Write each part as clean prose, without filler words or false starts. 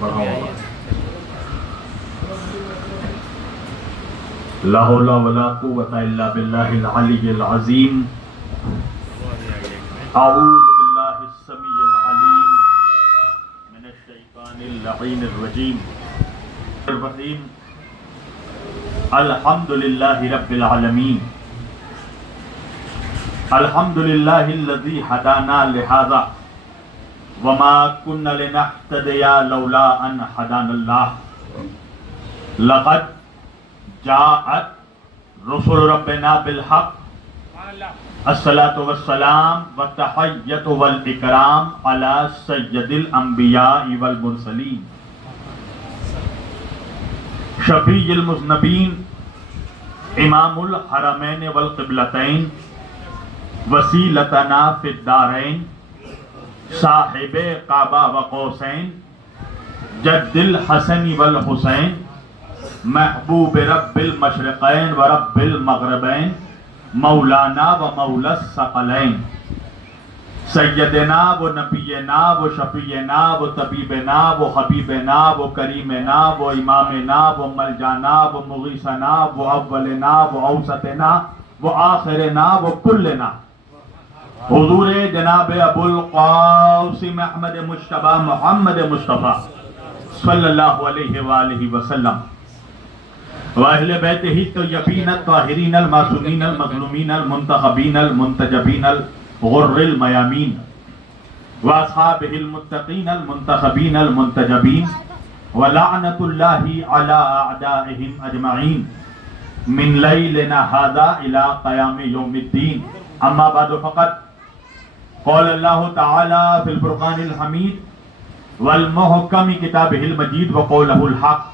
پڑھا ہوگا. لا حول ولا قوة الا بالله العلی العظیم. اعوذ باللہ السمیع العلیم من الشیطان اللعین الرجیم. الرحیم. الحمد للہ رب العالمین. الحمد للہ الذی ہدانا لہذا وما كنا لنهتدي لولا ان هدانا الله. لقد جاءت رسل ربنا بالحق. الصلاة والسلام والتحیۃ والاکرام علی سید الانبیاء والمرسلین شفیع المذنبین امام الحرمین والقبلتین وسیلتنا فی الدارین صاحب کعبہ و قوسین جد الحسن والحسین محبوب رب المشرقین و رب المغربین مولانا و مولا الثقلین سیدنا و نبینا و شفیعنا و طبیبنا و حبیبنا و کریمنا و امامنا و ملجانا و مغیثنا و اولنا و اوسطنا و آخرنا و کلنا حضور جناب ابو القاسم احمد مجتبی محمد مصطفیٰ صلی اللہ علیہ وآلہ وسلم واہل بیتہ الطیبین الطاہرین المعصومین المظلومین المنتخبین المنتجبین الغر المیامین واصحابہ المتقین المنتخبین المنتجبین ولعنۃ اللہ علی اعدائہم اجمعین من لیلنا ھذا الی قیام یوم الدین. اما بعد فقط قال اللہ تعالی فی الفرقان الحمید والمحکم کتابہ المجید وقولہ الحق.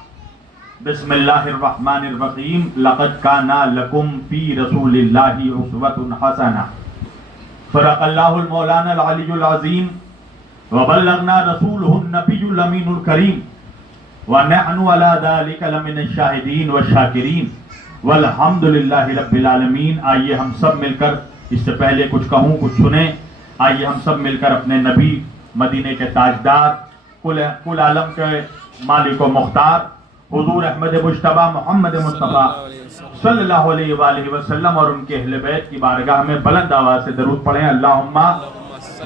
بسم اللہ الرحمن الرحیم. لقد کان لکم فی رسول اللہ اسوۃ حسنہ. صدق اللہ المولانا العلی العظیم وبلغنا رسولہ النبی الامین الکریم ونحن علی ذلک لمن الشاہدین والشاکرین والحمد للہ رب العالمین. آئیے ہم سب مل کر، اس سے پہلے کچھ کہوں کچھ سنیں، آئیے ہم سب مل کر اپنے نبی، مدینے کے تاجدار، کل عالم کے مالک و مختار حضور احمد مجتبی محمد مصطفیٰ صلی اللہ علیہ وآلہ وسلم اور ان کے اہل بیت کی بارگاہ میں بلند آواز سے درود پڑھیں. اللہم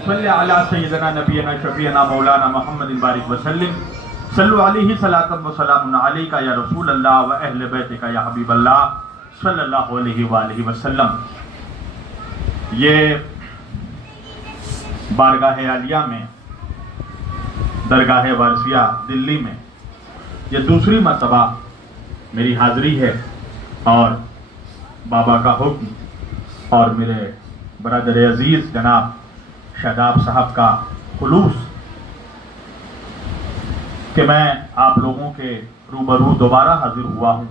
صلی علی سیدنا نبینا شفیعنا مولانا محمد بارک وسلم. صلو علیہ صلاۃ و سلام علیک یا رسول اللہ و اہل بیتک یا حبیب اللہ صلی اللہ علیہ وآلہ وسلم. یہ بارگاہ عالیہ میں، درگاہ وارثیہ دلی میں یہ دوسری مرتبہ میری حاضری ہے، اور بابا کا حکم اور میرے برادر عزیز جناب شاداب صاحب کا خلوص کہ میں آپ لوگوں کے روبرو دوبارہ حاضر ہوا ہوں.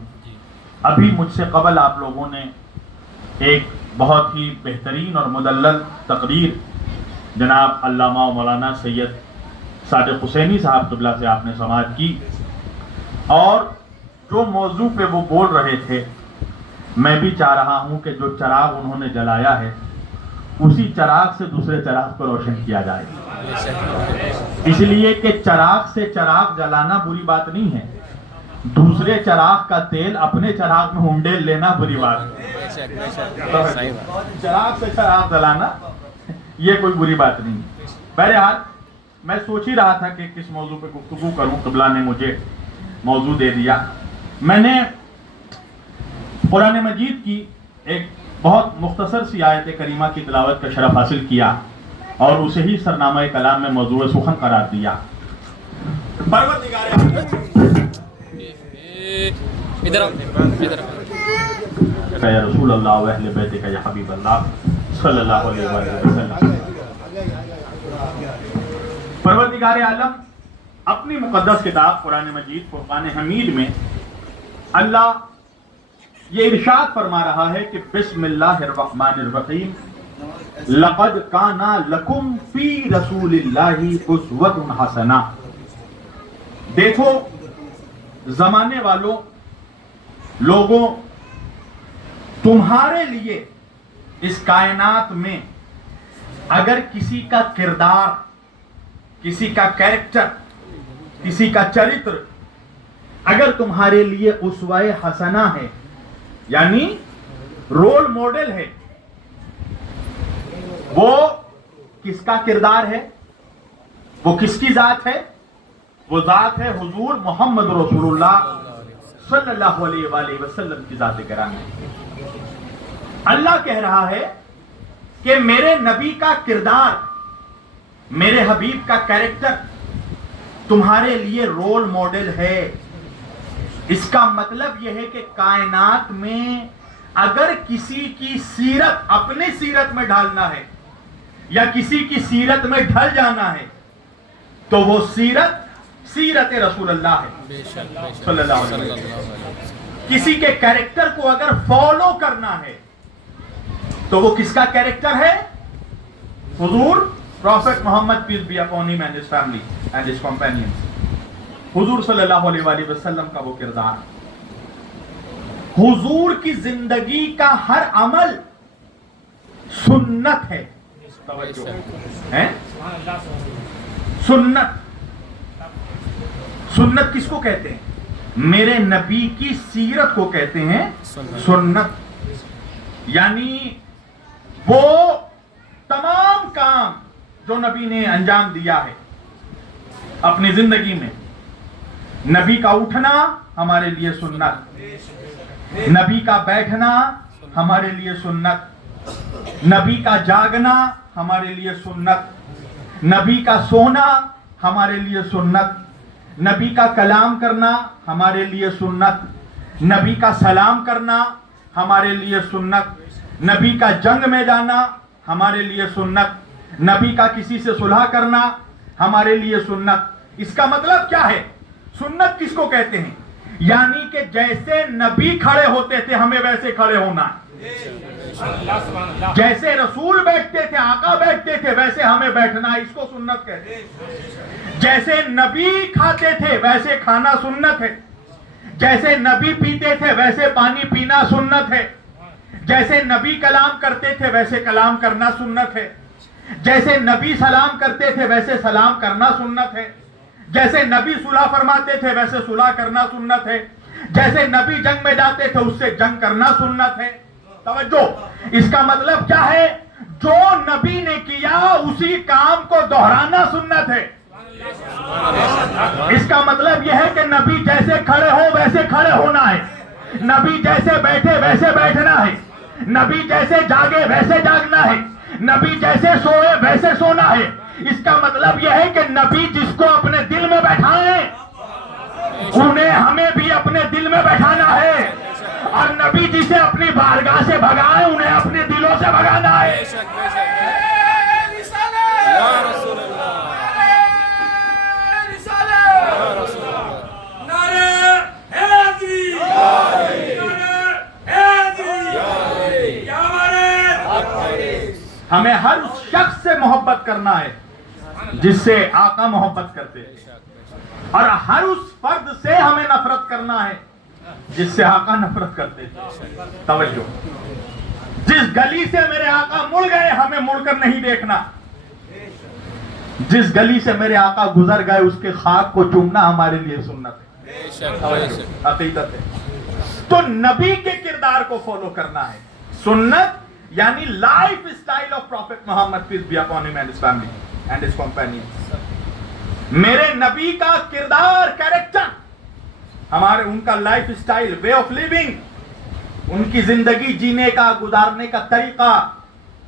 ابھی مجھ سے قبل آپ لوگوں نے ایک بہت ہی بہترین اور مدلل تقریر جناب علامہ و مولانا سید صادق حسینی صاحب قبلہ سے آپ نے سماعت کی، اور جو موضوع پہ وہ بول رہے تھے میں بھی چاہ رہا ہوں کہ جو چراغ انہوں نے جلایا ہے اسی چراغ سے دوسرے چراغ کو روشن کیا جائے. اس لیے کہ چراغ سے چراغ جلانا بری بات نہیں ہے، دوسرے چراغ کا تیل اپنے چراغ میں ہنڈیل لینا بری بات ہے. چراغ سے چراغ جلانا یہ کوئی بری بات نہیں ہے. بہرحال میں سوچ ہی رہا تھا کہ کس موضوع پہ گفتگو کروں. قبلہ نے مجھے موضوع دے دیا. میں نے قرآن مجید کی ایک بہت مختصر سی آیت کریمہ کی تلاوت کا شرف حاصل کیا اور اسے ہی سرنامہ کلام میں موضوع سخن قرار دیا. یا رسول اللہ و اہل بیتک یا حبیب اللہ صلی اللہ علیہ وسلم. پروردگار عالم اپنی مقدس کتاب قرآن مجید فرقان حمید میں اللہ یہ ارشاد فرما رہا ہے کہ بسم اللہ الرحمن الرحیم لقد کان لکم فی رسول اللہ اسوۃ حسنہ. دیکھو زمانے والوں، لوگوں، تمہارے لیے اس کائنات میں اگر کسی کا کردار، کسی کا کیریکٹر، کسی کا چرتر اگر تمہارے لیے اسوہ حسنہ ہے یعنی رول ماڈل ہے، وہ کس کا کردار ہے؟ وہ کس کی ذات ہے؟ وہ ذات ہے حضور محمد رسول اللہ صلی اللہ علیہ وآلہ وسلم کی ذات گرامی۔ اللہ کہہ رہا ہے کہ میرے نبی کا کردار، میرے حبیب کا کیریکٹر تمہارے لیے رول ماڈل ہے۔ اس کا مطلب یہ ہے کہ کائنات میں اگر کسی کی سیرت اپنی سیرت میں ڈھالنا ہے یا کسی کی سیرت میں ڈھل جانا ہے تو وہ سیرت رسول اللہ ہے صلی اللہ علیہ وسلم۔ کسی کے کیریکٹر کو اگر فالو کرنا ہے تو وہ کس کا کیریکٹر ہے؟ حضور prophet Muhammad peace be upon him and his family and his companions, حضور صلی اللہ علیہ وآلہ وسلم کا وہ کردار۔ حضور کی زندگی کا ہر عمل سنت ہے، توجہ ہے، سنت۔ سنت کس کو کہتے ہیں؟ میرے نبی کی سیرت کو کہتے ہیں سنت، یعنی وہ تمام کام جو نبی نے انجام دیا ہے اپنی زندگی میں، نبی کا اٹھنا ہمارے لیے سنت، نبی کا بیٹھنا ہمارے لیے سنت، نبی کا جاگنا ہمارے لیے سنت، نبی کا سونا ہمارے لیے سنت، نبی کا کلام کرنا ہمارے لیے سنت، نبی کا سلام کرنا ہمارے لیے سنت، نبی کا جنگ میں جانا ہمارے لیے سنت، نبی کا کسی سے صلح کرنا ہمارے لیے سنت۔ اس کا مطلب کیا ہے؟ سنت کس کو کہتے ہیں؟ یعنی کہ جیسے نبی کھڑے ہوتے تھے ہمیں ویسے کھڑے ہونا ہے، جیسے رسول بیٹھتے تھے، آقا بیٹھتے تھے، ویسے ہمیں بیٹھنا ہے، اس کو سنت کہتے ہیں۔ جیسے نبی کھاتے تھے ویسے کھانا سنت ہے، جیسے نبی پیتے تھے ویسے پانی پینا سنت ہے، جیسے نبی کلام کرتے تھے ویسے کلام کرنا سنت ہے، جیسے نبی سلام کرتے تھے ویسے سلام کرنا سنت ہے، جیسے نبی صلح فرماتے تھے ویسے صلح کرنا سنت ہے، جیسے نبی جنگ میں جاتے تھے اس سے جنگ کرنا سنت ہے۔ توجہ، اس کا مطلب کیا ہے؟ جو نبی نے کیا اسی کام کو دہرانا سنت ہے۔ اس کا مطلب یہ ہے کہ نبی جیسے کھڑے ہو ویسے کھڑے ہونا ہے، نبی جیسے بیٹھے ویسے بیٹھنا ہے، نبی جیسے جاگے ویسے جاگنا ہے، نبی جیسے سوئے ویسے سونا ہے۔ اس کا مطلب یہ ہے کہ نبی جس کو اپنے دل میں بیٹھائیں انہیں ہمیں بھی اپنے دل میں بیٹھانا ہے، اور نبی جسے اپنی بارگاہ سے بھگائیں انہیں اپنے دلوں سے بھگانا ہے۔ ہمیں ہر اس شخص سے محبت کرنا ہے جس سے آقا محبت کرتے ہیں، اور ہر اس فرد سے ہمیں نفرت کرنا ہے جس سے آقا نفرت کرتے ہیں۔ توجہ، جس گلی سے میرے آقا مڑ گئے ہمیں مڑ کر نہیں دیکھنا، جس گلی سے میرے آقا گزر گئے اس کے خاک کو چومنا ہمارے لیے سنت ہے، عقیدت ہے۔ تو نبی کے کردار کو فالو کرنا ہے، سنت یعنی lifestyle of prophet Muhammad peace be upon him and his family and his companions. میرے نبی کا کردار، کیریکٹر، ہمارے ان کا lifestyle, way of living, ان کی زندگی جینے کا، گزارنے کا طریقہ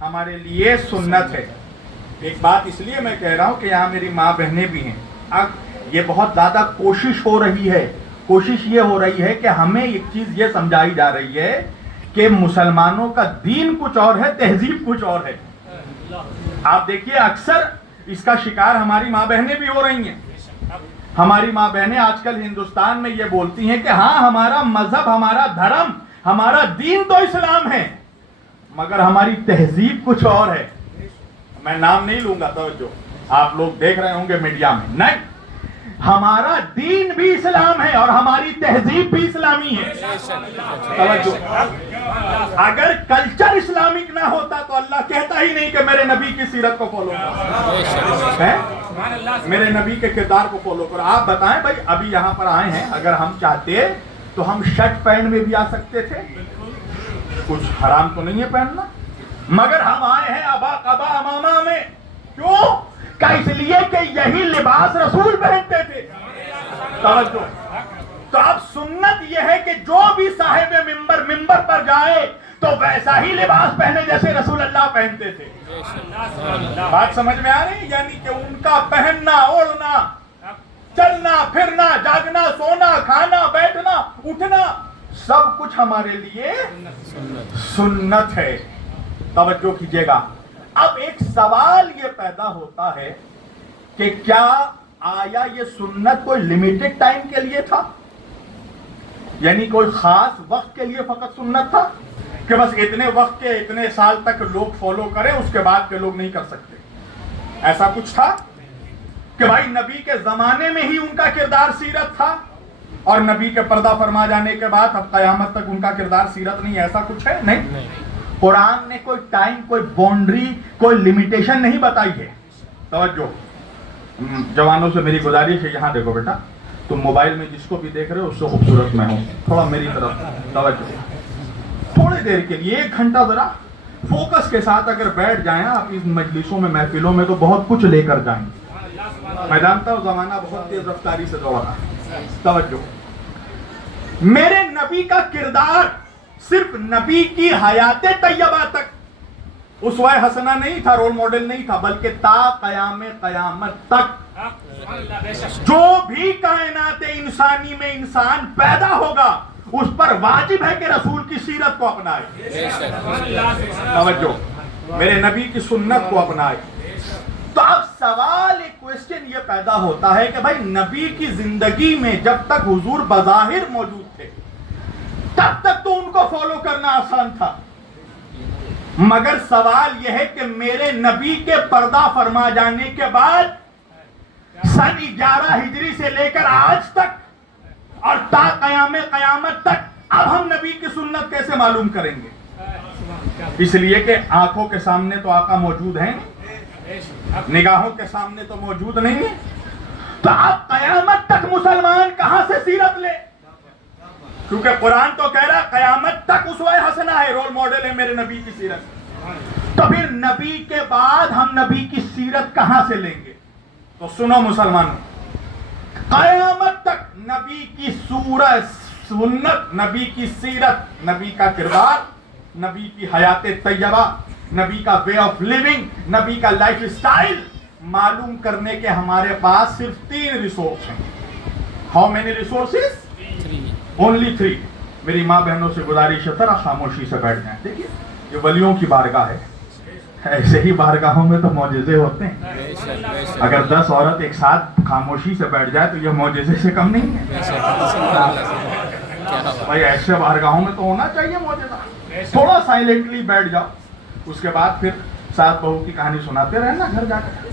ہمارے لیے سنت ہے۔ ایک بات اس لیے میں کہہ رہا ہوں کہ یہاں میری ماں بہنیں بھی ہیں، اب یہ بہت زیادہ کوشش ہو رہی ہے کہ ہمیں ایک چیز یہ سمجھائی جا رہی ہے کہ مسلمانوں کا دین کچھ اور ہے، تہذیب کچھ اور ہے۔ آپ دیکھیے اکثر اس کا شکار ہماری ماں بہنیں بھی ہو رہی ہیں۔ ہماری ماں بہنیں آج کل ہندوستان میں یہ بولتی ہیں کہ ہاں ہمارا مذہب، ہمارا دھرم، ہمارا دین تو اسلام ہے مگر ہماری تہذیب کچھ اور ہے۔ میں نام نہیں لوں گا، توجہ، آپ لوگ دیکھ رہے ہوں گے میڈیا میں، نہیں، ہمارا دین بھی اسلام ہے اور ہماری تہذیب بھی اسلامی ہے۔ توجہ، اگر کلچر اسلامک نہ ہوتا تو اللہ کہتا ہی نہیں کہ میرے نبی کی سیرت کو فالو کرو۔ میرے نبی کے کردار کو فالو کرو. آپ بتائیں بھائی, ابھی یہاں پر آئے ہیں, اگر ہم چاہتے تو ہم شرٹ پینٹ میں بھی آ سکتے تھے, کچھ حرام تو نہیں ہے پہننا, مگر ہم آئے ہیں ابا قبا امامہ میں. کیوں؟ کہ اس لیے کہ یہی لباس رسول پہنتے تھے. توجہ. تو اب سنت یہ ہے کہ جو بھی صاحب ممبر پر جائے تو ویسا ہی لباس پہنے جیسے رسول اللہ پہنتے تھے. بات سمجھ میں آ رہی؟ یعنی کہ ان کا پہننا, اوڑھنا, چلنا پھرنا, جاگنا, سونا, کھانا, بیٹھنا, اٹھنا, سب کچھ ہمارے لیے سنت ہے. توجہ کیجیے گا. اب ایک سوال یہ پیدا ہوتا ہے کہ کیا آیا یہ سنت کوئی لمیٹڈ ٹائم کے لیے تھا, یعنی کوئی خاص وقت کے لیے فقط سنت تھا کہ بس اتنے وقت کے اتنے سال تک لوگ فالو کریں, اس کے بعد کے لوگ نہیں کر سکتے؟ ایسا کچھ تھا کہ بھائی نبی کے زمانے میں ہی ان کا کردار سیرت تھا اور نبی کے پردہ فرما جانے کے بعد اب قیامت تک ان کا کردار سیرت نہیں, ایسا کچھ ہے؟ نہیں. قرآن نے کوئی ٹائم, کوئی باؤنڈری, کوئی لمیٹیشن نہیں بتائی ہے. توجہ. جوانوں سے میری گزارش ہے, یہاں دیکھو بیٹا, تم موبائل میں جس کو بھی دیکھ رہے ہو اس سے خوبصورت میں ہوں, تھوڑا میری طرف توجہ. تھوڑی دیر کے لیے 1 گھنٹہ ذرا فوکس کے ساتھ اگر بیٹھ جائیں آپ اس مجلسوں میں, محفلوں میں, تو بہت کچھ لے کر جائیں. میں جانتا ہوں زمانہ بہت تیز رفتاری سے دوڑ رہا ہے. توجہ. میرے نبی کا کردار صرف نبی کی حیات طیبہ تک اسوہ حسنہ نہیں تھا, رول ماڈل نہیں تھا, بلکہ تا قیام قیامت تک جو بھی کائنات انسانی میں انسان پیدا ہوگا اس پر واجب ہے کہ رسول کی سیرت کو اپنائے. توجہ. میرے نبی کی سنت کو اپنائے. تو اب سوال, ایک کوشچن یہ پیدا ہوتا ہے کہ بھائی نبی کی زندگی میں جب تک حضور بظاہر موجود تھے تب تک تو ان کو فالو کرنا آسان تھا, مگر سوال یہ ہے کہ میرے نبی کے پردہ فرما جانے کے بعد سن 11 ہجری سے لے کر آج تک اور تا قیام قیامت تک اب ہم نبی کی سنت کیسے معلوم کریں گے؟ اس لیے کہ آنکھوں کے سامنے تو آقا موجود ہیں, نگاہوں کے سامنے تو موجود نہیں ہے. تو اب قیامت تک مسلمان کہاں سے سیرت لے؟ کیونکہ قرآن تو کہہ رہا قیامت تک اسوہ حسنہ ہے, رول ماڈل ہے میرے نبی کی سیرت. تو پھر نبی کے بعد ہم نبی کی سیرت کہاں سے لیں گے؟ تو سنو مسلمانوں, قیامت تک نبی کی سنت, نبی کی سیرت, نبی کا کردار, نبی کی حیات طیبہ, نبی کا وے آف لیونگ, نبی کا لائف سٹائل معلوم کرنے کے ہمارے پاس صرف 3 ریسورس ہیں. How many resources? اونلی 3. میری ماں بہنوں سے گزارش ہے ذرا خاموشی سے بیٹھ جائیں. دیکھیے یہ ولیوں کی بارگاہ ہے, ایسے ہی بارگاہوں میں تو معجزے ہوتے ہیں. اگر 10 عورت ایک ساتھ خاموشی سے بیٹھ جائے تو یہ معجزے سے کم نہیں ہے. بھائی ایسے بارگاہوں میں تو ہونا چاہیے معجزہ. تھوڑا سائلنٹلی بیٹھ جاؤ, اس کے بعد پھر ساس بہو کی کہانی سناتے رہنا گھر جا کر.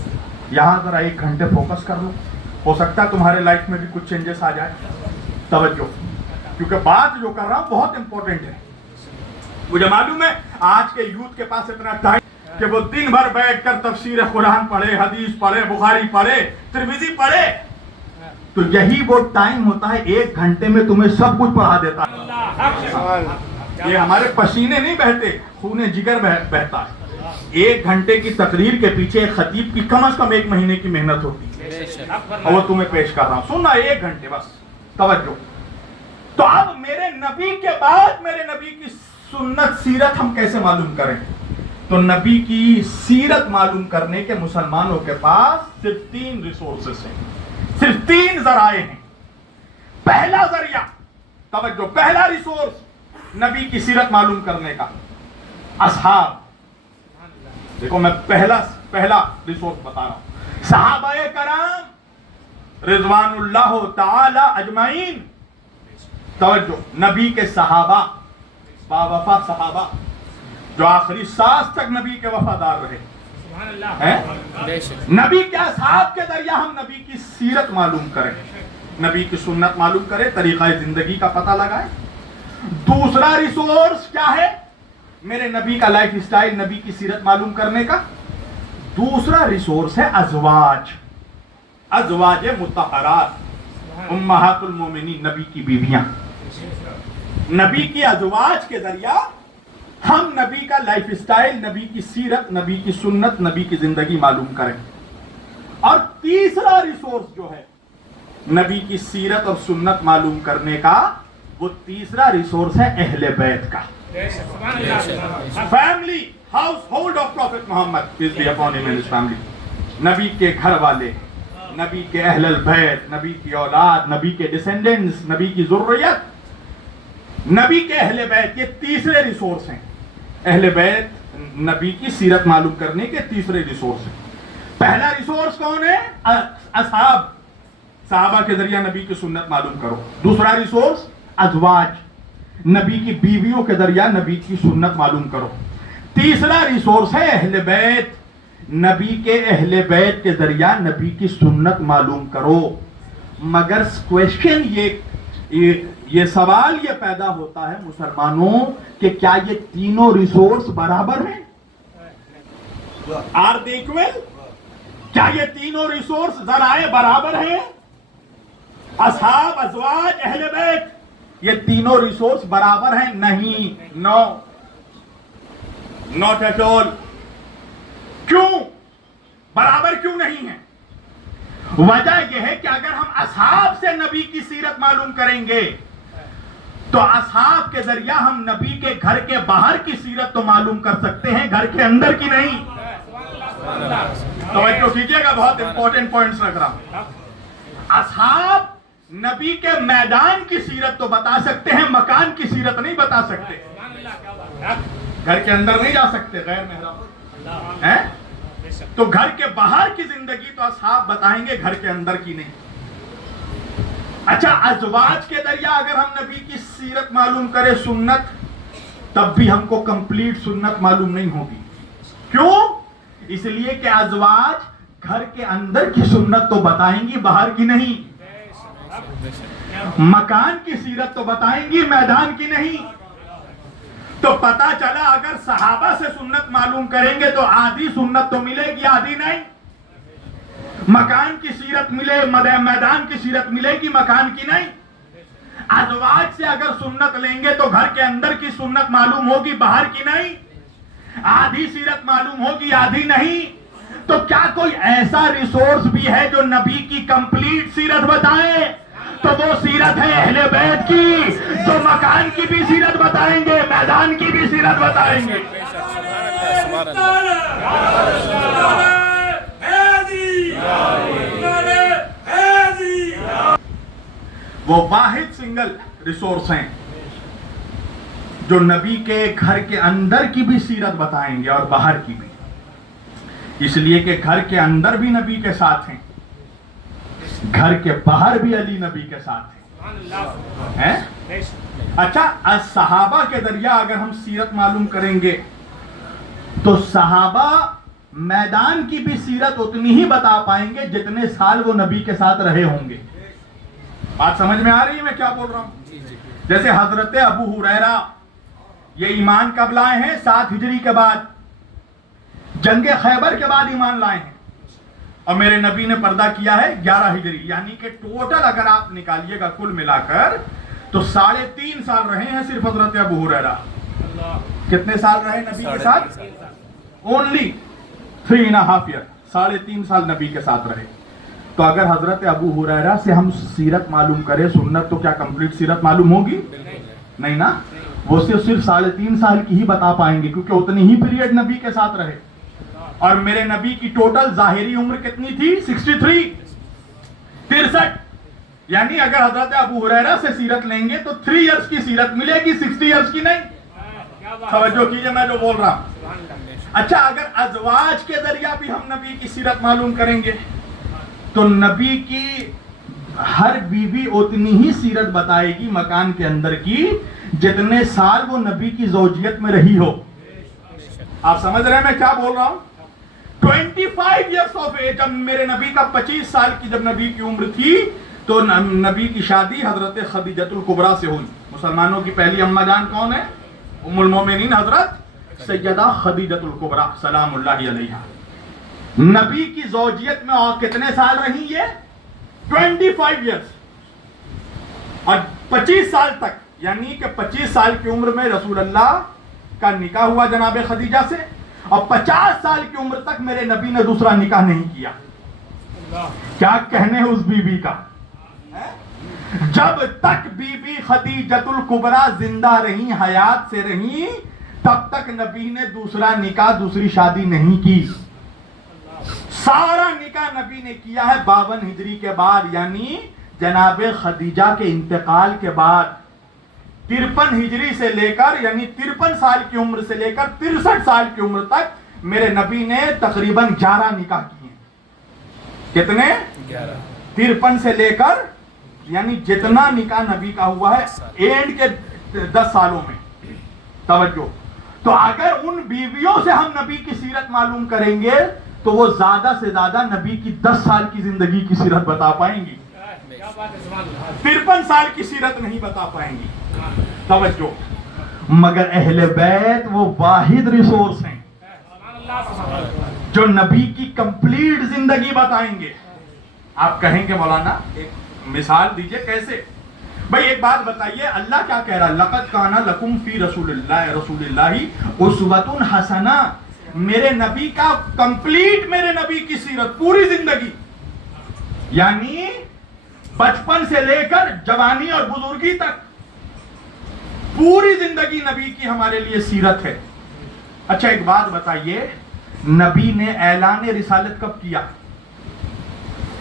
یہاں ذرا 1 گھنٹے فوکس کر لو, ہو سکتا ہے تمہارے لائف میں بھی کچھ چینجز آ جائے. توجہ, کیونکہ بات جو کر رہا ہوں بہت امپورٹنٹ ہے. مجھے معلوم ہے آج کے یوتھ کے پاس اتنا ٹائم کہ وہ دن بھر بیٹھ کر تفسیر قرآن پڑھے, حدیث پڑھے, بخاری پڑھے, ترمذی پڑھے, تو یہی وہ ٹائم ہوتا ہے 1 گھنٹے میں تمہیں سب کچھ پڑھا دیتا ہے. یہ ہمارے پسینے نہیں بہتے, خون جگر بہتا ہے. 1 گھنٹے کی تقریر کے پیچھے ایک خطیب کی کم از کم 1 مہینے کی محنت ہوتی ہے, اور وہ تمہیں پیش کر رہا ہوں. سننا 1 گھنٹے بس. توجہ. تو اب میرے نبی کے بعد میرے نبی کی سنت, سیرت ہم کیسے معلوم کریں؟ تو نبی کی سیرت معلوم کرنے کے مسلمانوں کے پاس صرف 3 ریسورسز ہیں, صرف 3 ذرائع ہیں. پہلا ذریعہ, توجہ, پہلا ریسورس نبی کی سیرت معلوم کرنے کا اصحاب. دیکھو میں پہلا ریسورس بتا رہا ہوں. صحابہ کرام رضوان اللہ تعالی اجمعین. توجہ, نبی کے صحابہ, باوفا صحابہ جو آخری سانس تک نبی کے وفادار رہے. نبی کے اصحاب کے ذریعہ ہم نبی کی سیرت معلوم کریں, نبی کی سنت معلوم کریں, طریقہ زندگی کا پتہ لگائیں. دوسرا ریسورس کیا ہے میرے نبی کا لائف سٹائل, نبی کی سیرت معلوم کرنے کا. دوسرا ریسورس ہے ازواج. ازواج مطہرات امہات المومنین، نبی کی بیویاں، نبی کی ازواج کے ذریعہ ہم نبی کا لائف سٹائل، نبی کی سیرت، نبی کی سنت، نبی کی زندگی معلوم کریں۔ اور تیسرا ریسورس جو ہے نبی کی سیرت اور سنت معلوم کرنے کا، وہ تیسرا ریسورس ہے اہل بیت کا، family, household of prophet Muhammad peace be upon him and his family, نبی کے گھر والے، نبی کے اہل البیت، نبی کی اولاد، نبی کے ڈسینڈنٹس، نبی کی ذریت، نبی کے اہل بیت، یہ تیسرے ریسورس ہیں۔ اہل بیت نبی کی سیرت معلوم کرنے کے تیسرے ریسورس ہیں۔ پہلا ریسورس کون ہے؟ اصحاب، صحابہ کے ذریعہ نبی کی سنت معلوم کرو۔ دوسرا ریسورس ازواج، نبی کی بیویوں کے ذریعہ نبی کی سنت معلوم کرو۔ تیسرا ریسورس ہے اہل بیت، نبی کے اہل بیت کے ذریعہ نبی کی سنت معلوم کرو۔ مگر کویشچن یہ سوال یہ پیدا ہوتا ہے مسلمانوں کہ کیا یہ تینوں ریسورس برابر ہیں؟ Are they equal? کیا یہ تینوں ریسورس ذرائع برابر ہیں؟ اصحاب، ازواج، اہل بیت، یہ تینوں ریسورس برابر ہیں؟ نہیں، نو، ناٹ ایٹ آل۔ کیوں برابر کیوں نہیں ہے؟ وجہ یہ ہے کہ اگر ہم اصحاب سے نبی کی سیرت معلوم کریں گے تو اصحاب کے ذریعہ ہم نبی کے گھر کے باہر کی سیرت تو معلوم کر سکتے ہیں، گھر کے اندر کی نہیں۔ توجہ کیجئے گا، بہت امپورٹنٹ پوائنٹس رکھ رہا ہوں۔ اصحاب نبی کے میدان کی سیرت تو بتا سکتے ہیں، مکان کی سیرت نہیں بتا سکتے۔ گھر کے اندر نہیں جا سکتے غیر محرم ہیں، تو گھر کے باہر کی زندگی تو اصحاب بتائیں گے، گھر کے اندر کی نہیں۔ اچھا، ازواج کے ذریعہ اگر ہم نبی کی سیرت معلوم کرے، سنت، تب بھی ہم کو کمپلیٹ سنت معلوم نہیں ہوگی۔ کیوں؟ اس لیے کہ ازواج گھر کے اندر کی سنت تو بتائیں گی، باہر کی نہیں۔ مکان کی سیرت تو بتائیں گی، میدان کی نہیں۔ تو پتا چلا اگر صحابہ سے سنت معلوم کریں گے تو آدھی سنت تو ملے گی، آدھی نہیں۔ مکان کی سیرت ملے، میدان کی سیرت ملے گی، مکان کی نہیں۔ ازواج سے اگر سنت لیں گے تو گھر کے اندر کی سنت معلوم ہوگی، باہر کی نہیں۔ آدھی سیرت معلوم ہوگی، آدھی نہیں۔ تو کیا کوئی ایسا ریسورس بھی ہے جو نبی کی کمپلیٹ سیرت بتائے؟ تو وہ سیرت ہے اہل بیت کی، جو مکان کی بھی سیرت بتائیں گے، میدان کی بھی سیرت بتائیں گے۔ وہ واحد سنگل ریسورس ہیں جو نبی کے گھر کے اندر کی بھی سیرت بتائیں گے اور باہر کی بھی، اس لیے کہ گھر کے اندر بھی نبی کے ساتھ ہیں، گھر کے باہر بھی علی نبی کے ساتھ ہیں۔ اچھا، صحابہ کے ذریعہ اگر ہم سیرت معلوم کریں گے تو صحابہ میدان کی بھی سیرت اتنی ہی بتا پائیں گے جتنے سال وہ نبی کے ساتھ رہے ہوں گے۔ بات سمجھ میں آ رہی ہے میں کیا بول رہا ہوں؟ جیسے حضرت ابو ہریرہ، یہ ایمان کب لائے ہیں؟ 7 ہجری کے بعد، جنگ خیبر کے بعد ایمان لائے ہیں، اور میرے نبی نے پردہ کیا ہے 11 ہجری، یعنی کہ ٹوٹل اگر آپ نکالیے گا کل ملا کر تو 3.5 سال رہے ہیں صرف حضرت ابو ہریرہ۔ کتنے سال رہے نبی کے ساتھ؟ اونلی 3.5 ایئر، 3.5 سال نبی کے ساتھ رہے۔ تو اگر حضرت ابو ہریرہ سے ہم سیرت معلوم کریں، سنت، تو کیا کمپلیٹ سیرت معلوم ہوگی؟ نہیں نا، وہ صرف 3.5 سال کی ہی بتا پائیں گے، کیونکہ اتنی ہی پیریڈ نبی کے ساتھ رہے۔ اور میرے نبی کی ٹوٹل ظاہری عمر کتنی تھی؟ 63، یعنی اگر حضرت ابو ہریرہ سے سیرت لیں گے تو 3 ایئرز کی سیرت ملے گی، 60 ایئرز کی نہیں۔ توجہ کیجئے میں جو بول رہا ہوں۔ اچھا، اگر ازواج کے ذریعہ بھی ہم نبی کی سیرت معلوم کریں گے تو نبی کی ہر بیوی اتنی ہی سیرت بتائے گی مکان کے اندر کی جتنے سال وہ نبی کی زوجیت میں رہی ہو۔ آپ سمجھ رہے ہیں میں کیا بول رہا ہوں؟ 25 ایئرس آف ایج، جب میرے نبی کا 25 سال کی جب نبی کی عمر تھی تو نبی کی شادی حضرت خدیجۃ الکبریٰ سے ہوئی۔ مسلمانوں کی پہلی اماں جان کون ہے؟ ام المومنین حضرت سیدہ خدیجۃ الکبریٰ سلام اللہ علیہا۔ نبی کی زوجیت میں اور کتنے سال رہی یہ؟ 25 ایئرس. اور 25 سال تک، یعنی کہ 25 سال کی عمر میں رسول اللہ کا نکاح ہوا جناب خدیجہ سے، اور 50 سال کی عمر تک میرے نبی نے دوسرا نکاح نہیں کیا. کیا کہنے اس بی بی کا؟ جب تک بی بی خدیجۃ الکبریٰ زندہ رہی، حیات سے رہی، تب تک نبی نے دوسرا نکاح، دوسری شادی نہیں کی. سارا نکاح نبی نے کیا ہے 52 ہجری کے بعد، یعنی جناب خدیجہ کے انتقال کے بعد. 53 ہجری سے لے کر، یعنی 53 سال کی عمر سے لے کر 63 سال کی عمر تک میرے نبی نے تقریباً 11 نکاح کیے. کتنے؟ 53 سے لے کر، یعنی جتنا نکاح نبی کا ہوا ہے اینڈ کے 10 سالوں میں. توجہ. تو اگر ان بیویوں سے ہم نبی کی سیرت معلوم کریں گے تو وہ زیادہ سے زیادہ نبی کی 10 سال کی زندگی کی سیرت بتا پائیں گی، 53 سال کی سیرت نہیں بتا پائیں گی. توجہ. مگر اہل بیت وہ واحد ریسورس ہیں جو نبی کی کمپلیٹ زندگی بتائیں گے. آپ کہیں گے مولانا ایک مثال دیجئے کیسے؟ بھئی ایک بات بتائیے، اللہ کیا کہہ رہا؟ لقد کان لکم فی رسول اللہ اسوۃ حسنہ. میرے نبی کا کمپلیٹ، میرے نبی کی سیرت پوری زندگی، یعنی بچپن سے لے کر جوانی اور بزرگی تک پوری زندگی نبی کی ہمارے لیے سیرت ہے. اچھا ایک بات بتائیے، نبی نے اعلان رسالت کب کیا؟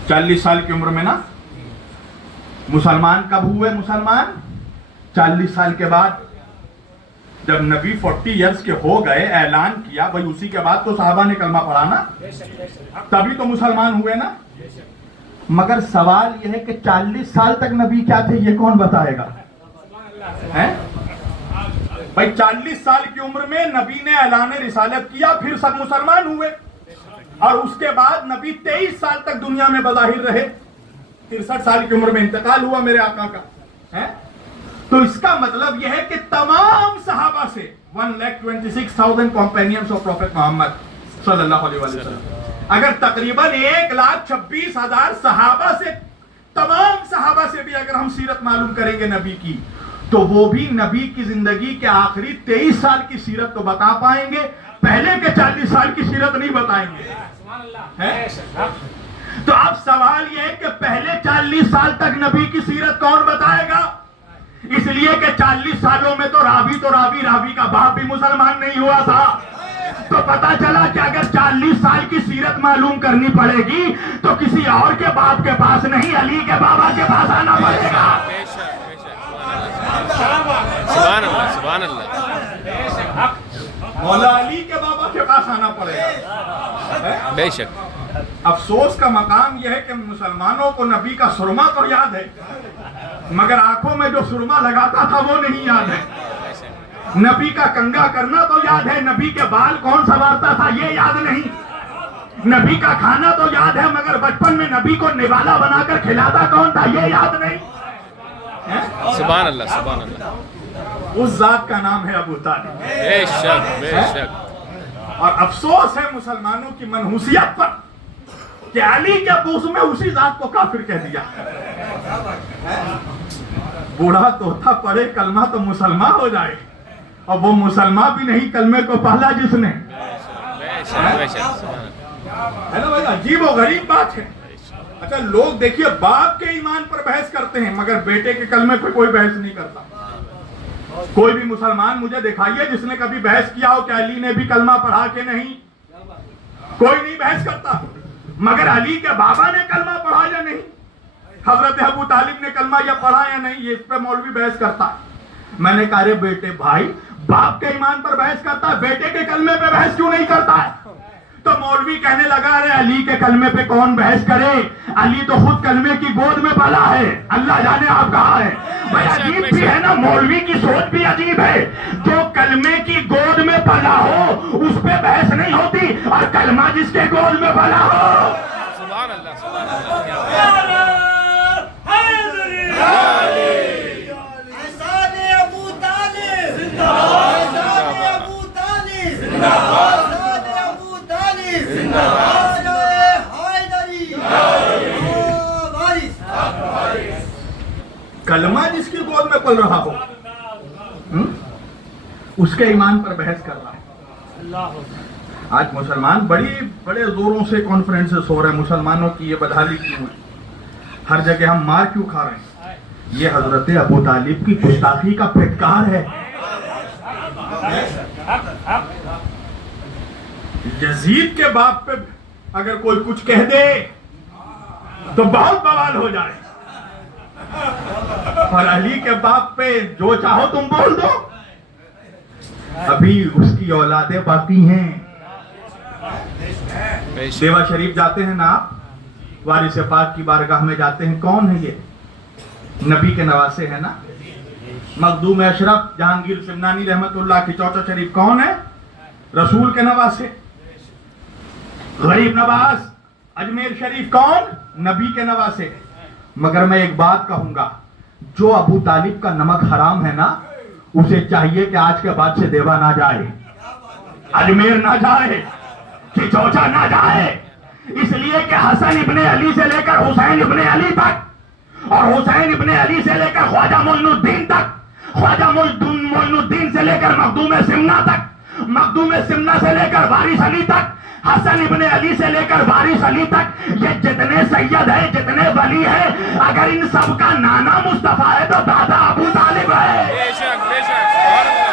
40 سال کی عمر میں نا. مسلمان کب ہوئے مسلمان؟ 40 سال کے بعد. جب نبی 40 ایئرس کے ہو گئے، اعلان کیا، بھئی اسی کے بعد تو صحابہ نے کلمہ پڑھا نا، تبھی تو مسلمان ہوئے نا. مگر سوال یہ ہے کہ 40 سال تک نبی کیا تھے یہ کون بتائے گا؟ بھئی 40 سال کی عمر میں نبی نے اعلان رسالت کیا، پھر سب مسلمان ہوئے، اور اس کے بعد نبی 23 سال تک دنیا میں بظاہر رہے. 63 سال کی عمر میں انتقال ہوا میرے آقا کا. تو اس کا مطلب یہ ہے کہ تمام صحابہ سے 1,26,000 companions of Prophet Muhammad صلی اللہ علیہ وسلم، اگر تقریباً 1,26,000 صحابہ سے، تمام صحابہ سے بھی اگر ہم سیرت معلوم کریں گے نبی کی، تو وہ بھی نبی کی زندگی کے آخری 23 سال کی سیرت تو بتا پائیں گے، پہلے کے 40 سال کی سیرت نہیں بتائیں گے. تو اب سوال یہ ہے کہ پہلے 40 سال تک نبی کی سیرت کون بتائے گا؟ اس لیے کہ 40 سالوں میں تو راوی کا باپ بھی مسلمان نہیں ہوا تھا. تو پتا چلا کہ اگر 40 سال کی سیرت معلوم کرنی پڑے گی تو کسی اور کے باپ کے پاس نہیں، علی کے بابا کے پاس آنا پڑے گا. سبحان اللہ سبحان اللہ. مولا علی کے بابا کے پاس آنا پڑے گا. بے شک. افسوس کا مقام یہ ہے کہ مسلمانوں کو نبی کا سرما تو یاد ہے، مگر آنکھوں میں جو سرما لگاتا تھا وہ نہیں یاد ہے. نبی کا کنگا کرنا تو یاد ہے، نبی کے بال کون سنوارتا تھا یہ یاد نہیں. نبی کا کھانا تو یاد ہے، مگر بچپن میں نبی کو نوالا بنا کر کھلاتا کون تھا یہ یاد نہیں. سبحان اللہ سبحان اللہ. اس ذات کا نام ہے ابو طالب. بے شک بے شک. اور افسوس ہے مسلمانوں کی منحوسیت پر کہ علی کے بوس میں اسی ذات کو کافر کہہ دیا. بوڑھا توتا پڑھے کلمہ تو مسلمان ہو جائے، اور وہ مسلمان بھی نہیں کلمے کو پہلا جس نے. ہے نا بھائی، عجیب و غریب بات ہے. اچھا لوگ دیکھیے باپ کے ایمان پر بحث کرتے ہیں مگر بیٹے کے کلمے پہ کوئی بحث نہیں کرتا. کوئی بھی مسلمان مجھے دکھائیے جس نے کبھی بحث کیا ہو کہ علی نے بھی کلمہ پڑھا کہ نہیں. کوئی نہیں بحث کرتا. مگر علی کے بابا نے کلمہ پڑھا یا نہیں، حضرت ابو طالب نے کلمہ یا پڑھا یا نہیں، یہ اس پہ مولوی بحث کرتا ہے. میں نے کہا رے بیٹے بھائی، باپ کے ایمان پر بحث کرتا ہے، بیٹے کے کلمے پہ بحث کیوں نہیں کرتا ہے؟ تو مولوی کہنے لگا رے علی کے کلمے پہ کون بحث کرے، علی تو خود کلمے کی گود میں پلا ہے، اللہ جانے آپ کہاں ہے. بھائی عجیب بھی ہے نا، مولوی کی سوچ بھی عجیب ہے. جو کلمے کی گود میں پلا ہو اس پہ بحث نہیں ہوتی، اور کلمہ جس کے گود میں پلا ہو. سبحان اللہ سبحان اللہ. زندہ باد کلمہ جس کی گود میں پل رہا ہو اس کے ایمان پر بحث کر رہا ہے. آج مسلمان بڑے زوروں سے کانفرنسز ہو رہے ہیں مسلمانوں کی یہ بدحالی کیوں ہے, ہر جگہ ہم مار کیوں کھا رہے ہیں. یہ حضرت ابو طالب کی گستاخی کا پھٹکار ہے. یزید کے باپ پہ اگر کوئی کچھ کہہ دے تو بہت بوال ہو جائے, اور علی کے باپ پہ جو چاہو تم بول دو. ابھی اس کی اولادیں باقی ہیں. دیوا شریف جاتے ہیں نا آپ, وارث پاک کی بارگاہ میں جاتے ہیں, کون ہے یہ؟ نبی کے نواسے ہیں نا. مخدوم اشرف جہانگیر سمنانی رحمت اللہ کی چوچو شریف کون ہے؟ رسول کے نواسے. غریب نواز اجمیر شریف کون؟ نبی کے نواسے. مگر میں ایک بات کہوں گا, جو ابو طالب کا نمک حرام ہے نا, اسے چاہیے کہ آج کے بعد سے دیوا نہ جائے, اجمیر نہ جائے, کہ چوچا نہ جائے. اس لیے کہ حسن ابن علی سے لے کر حسین ابن علی تک, اور حسین ابن علی سے لے کر خواجہ معین الدین تک, خواجہ معین الدین سے لے کر مخدوم سمنا تک, مخدوم سمنا سے لے کر وارث علی تک, حسن ابن علی سے لے کر وارث علی تک, یہ جتنے سید ہیں, جتنے ولی ہیں, اگر ان سب کا نانا مصطفیٰ ہے تو دادا ابو طالب ہے. بے شک بے شک سبحان اللہ.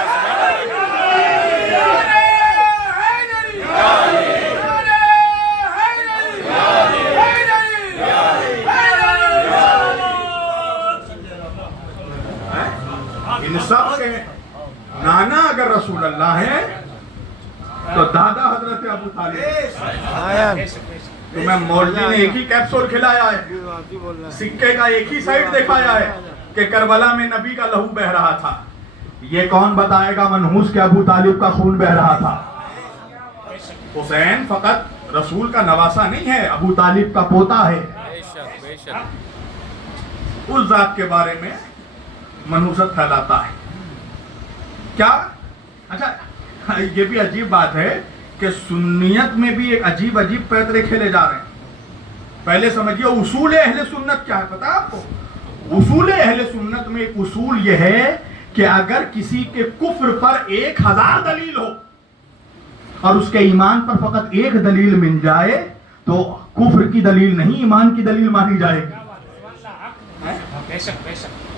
ان سب کے نانا اگر رسول اللہ ہے تو دادا حضرت ابو طالب. تمہیں مولوی نے ایک ہی کیپسول کھلایا ہے, سکے کا ایک ہی سائڈ دکھایا ہے کہ کربلا میں نبی کا لہو بہ رہا تھا. یہ کون بتائے گا منحوس کہ ابو طالب کا خون بہ رہا تھا؟ حسین فقط رسول کا نواسا نہیں ہے, ابو طالب کا پوتا ہے. بے شک بے شک. اس ذات کے بارے میں منحوست پھیلاتا ہے. کیا اچھا یہ بھی عجیب بات ہے کہ سنیت میں بھی ایک عجیب پیترے کھیلے جا رہے ہیں. پہلے سمجھیے اصول اہل سنت کیا ہے پتا آپ کو؟ اصول اہل سنت میں ایک اصول یہ ہے کہ اگر کسی کے کفر پر 1000 دلیل ہو اور اس کے ایمان پر فقط ایک دلیل مل جائے تو کفر کی دلیل نہیں, ایمان کی دلیل مانی جائے گی.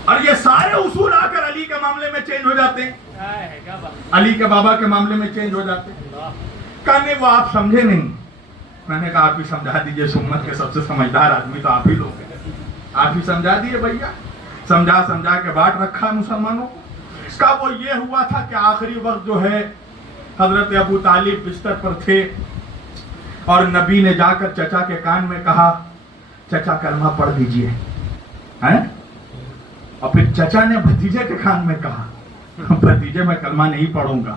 اور یہ سارے اصول آ کر علی کے معاملے میں چینج ہو جاتے ہیں, علی کے بابا کے معاملے میں چینج ہو جاتے ہیں. کہنے وہ آپ سمجھے نہیں. میں نے کہا آپ ہی سمجھا دیجئے, سنت کے سب سے سمجھدار آدمی تو آپ ہی لوگ ہیں, آپ ہی سمجھا دیئے بھیا. سمجھا کے بانٹ رکھا مسلمانوں کو. کب وہ یہ ہوا تھا کہ آخری وقت جو ہے حضرت ابو طالب بستر پر تھے اور نبی نے جا کر چچا کے کان میں کہا چچا کلمہ پڑھ دیجئے, اور پھر چچا نے بھتیجے کے کان میں کہا بھتیجے میں کلمہ نہیں پڑھوں گا.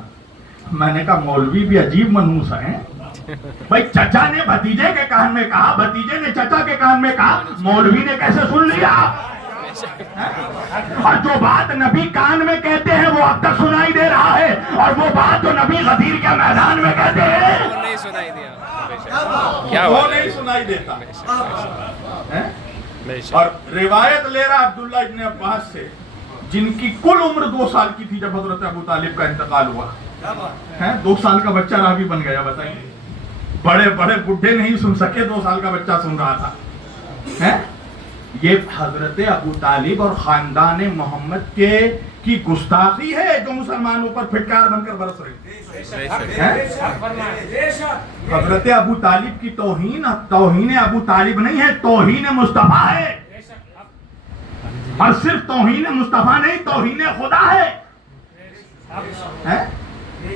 میں نے کہا مولوی بھی عجیب منحوس ہیں بھائی, چچا نے بھتیجے کے کان میں کہا, بھتیجے نے چچا کے کان میں کہا, مولوی نے کیسے سن لیا؟ اور جو بات نبی کان میں کہتے ہیں وہ اب تک سنائی دے رہا ہے, اور وہ بات جو نبی غدیر کے میدان میں کہتے ہیں وہ نہیں سنائی دیا. کیا وہ بات ہے. نہیں سنائی دیتا. بے شک. اور روایت لے رہا عبداللہ ابن عباس سے, جن کی کل عمر 2 سال کی تھی جب حضرت ابو طالب کا انتقال ہوا. 2 سال کا بچہ راوی بن گیا. بتائیے, بڑے بڈھے نہیں سن سکے, 2 سال کا بچہ سن رہا تھا. یہ حضرت ابو طالب اور خاندان محمد کی گستاخی ہے جو مسلمانوں پر پھٹکار بن کر برس رہی ہے. حضرت ابو طالب کی توہین ابو طالب نہیں ہے, توہین مصطفیٰ ہے. اور صرف توہین مصطفیٰ نہیں, توہین خدا ہے.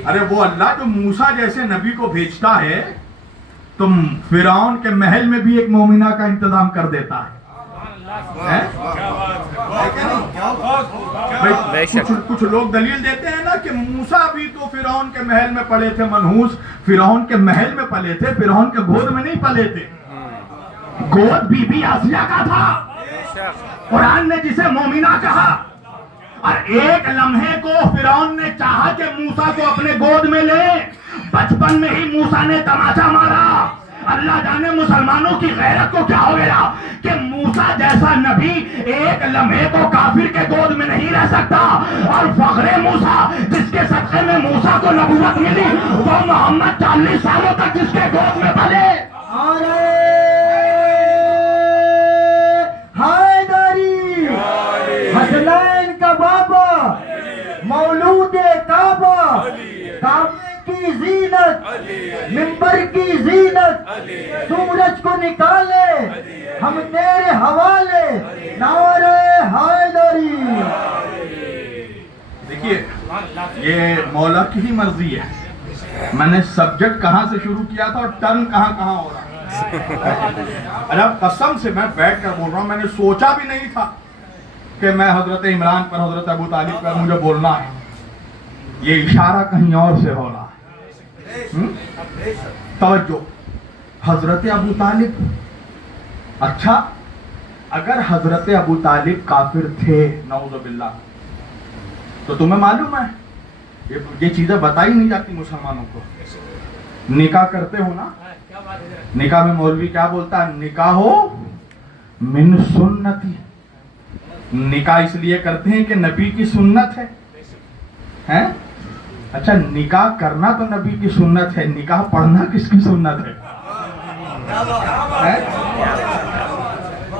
ارے وہ اللہ جو موسیٰ جیسے نبی کو بھیجتا ہے تو فرعون کے محل میں بھی ایک مومنہ کا انتظام کر دیتا ہے. کچھ لوگ دلیل دیتے ہیں نا کہ موسیٰ بھی تو فرعون کے محل میں پلے تھے, منحوس فرعون کے محل میں پلے تھے, فرعون کے گود میں نہیں پلے تھے. گود بی بی آسیہ کا تھا, قرآن نے جسے مومنہ کہا. اور ایک لمحے کو فرعون نے چاہا کہ موسیٰ کو اپنے گود میں لے, بچپن میں ہی موسیٰ نے تماچا مارا. اللہ جانے مسلمانوں کی غیرت کو کیا ہو گیا کہ موسیٰ جیسا نبی ایک ایک لمحے کو کافر کے گود میں نہیں رہ سکتا. اور فخر موسیٰ جس کے صدقے میں موسیٰ کو نبوت ملی, وہ محمد 40 سالوں تک جس کے گود میں پلے. حیدری حسنین کا بابا, مولود کعبہ, کعبے کی زینت, منبر کی زینت, سورج کو نکالے ہم تیرے حوالے, نعرہ حیدری. دیکھیے یہ مولا کی ہی مرضی ہے. میں نے سبجیکٹ کہاں سے شروع کیا تھا اور ٹرن کہاں کہاں ہو رہا ہے. اب قسم سے میں بیٹھ کر بول رہا ہوں, میں نے سوچا بھی نہیں تھا کہ میں حضرت عمران پر, حضرت ابو طالب پر مجھے بولنا ہے. یہ اشارہ کہیں اور سے ہو رہا ہے. توجہ, حضرت ابو طالب. اچھا اگر حضرت ابو طالب کافر تھے نعوذ باللہ, تو تمہیں معلوم ہے یہ چیزیں بتائی نہیں جاتی مسلمانوں کو. نکاح کرتے ہو نا, نکاح میں مولوی کیا بولتا ہے, نکاح ہو من سنتی. نکاح اس لیے کرتے ہیں کہ نبی کی سنت ہے. اچھا نکاح کرنا تو نبی کی سنت ہے, نکاح پڑھنا کس کی سنت ہے؟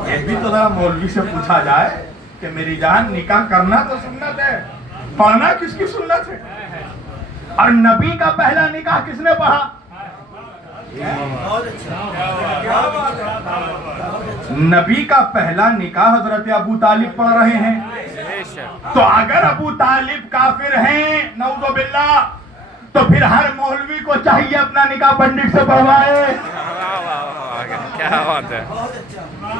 یہ بھی تو ذرا مولوی سے پوچھا جائے کہ میری جان نکاح کرنا تو سنت ہے, پڑھنا کس کی سنت ہے؟ اور نبی کا پہلا نکاح کس نے پڑھا؟ نبی کا پہلا نکاح حضرت ابو طالب پڑھ رہے ہیں. تو اگر ابو طالب کافر ہیں نعوذ باللہ, تو پھر ہر مولوی کو چاہیے اپنا نکاح پنڈت سے پڑھوائے. کیا بات ہے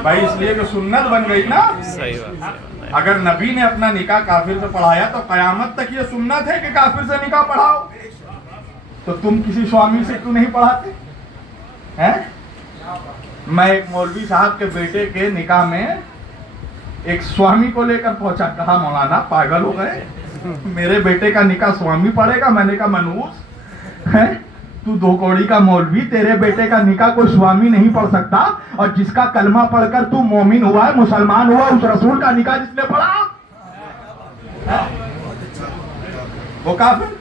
بھائی اس لیے کہ سنت بن گئی نا. صحیح بات. اگر نبی نے اپنا نکاح کافر سے پڑھایا تو قیامت تک یہ سنت ہے کہ کافر سے نکاح پڑھاؤ. تو تم کسی سوامی سے کیوں نہیں پڑھاتے ہیں؟ میں ایک مولوی صاحب کے بیٹے کے نکاح میں ایک سوامی کو لے کر پہنچا. کہا مولانا پاگل ہو گئے, میرے بیٹے کا نکاح سوامی پڑھے گا؟ میں نے کہا منوس ہے تو, 2 کوڑی کا مولوی, تیرے بیٹے کا نکاح کوئی سوامی نہیں پڑھ سکتا. اور جس کا کلمہ پڑھ کر تو مومن ہوا ہے, مسلمان ہوا, اس رسول کا نکاح جس نے پڑھا وہ کافر.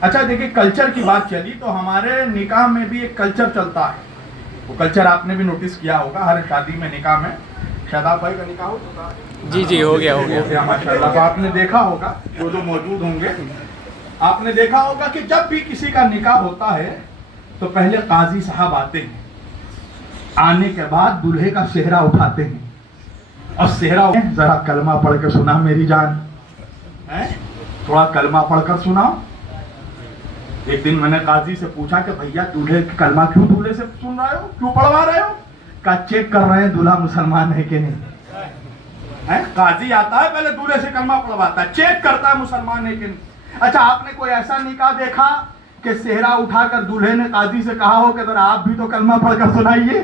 اچھا دیکھیں کلچر کی بات چلی تو ہمارے نکاح میں بھی ایک کلچر چلتا ہے. وہ کلچر آپ نے بھی نوٹس کیا ہوگا, ہر شادی میں نکاح میں, شاداب بھائی کا نکاح ہوتا ہے. جی ہو گیا ماشاءاللہ. تو آپ نے دیکھا ہوگا, جو موجود ہوں گے, آپ نے دیکھا ہوگا کہ جب بھی کسی کا نکاح ہوتا ہے تو پہلے قاضی صاحب آتے ہیں. آنے کے بعد دلہے کا صحرا اٹھاتے ہیں, اور صحرا ذرا کلمہ پڑھ کے سنا میری جان, تھوڑا کلمہ پڑھ کر سناؤ. ایک دن میں نے قاضی سے پوچھا کہ بھیا دولہے کی کلمہ کیوں دولہے سے سن رہے ہو, کیوں پڑھوا رہے ہو؟ کہا چیک کر رہے ہیں دولہا مسلمان ہے کہ نہیں. قاضی آتا ہے پہلے دولہے سے کلمہ پڑھواتا ہے, چیک کرتا ہے مسلمان ہے کہ نہیں. اچھا آپ نے کوئی ایسا نکاح دیکھا کہ صحرا اٹھا کر دولہے نے قاضی سے کہا ہو کہ ذرا آپ بھی تو کلمہ پڑھ کر سنائیے,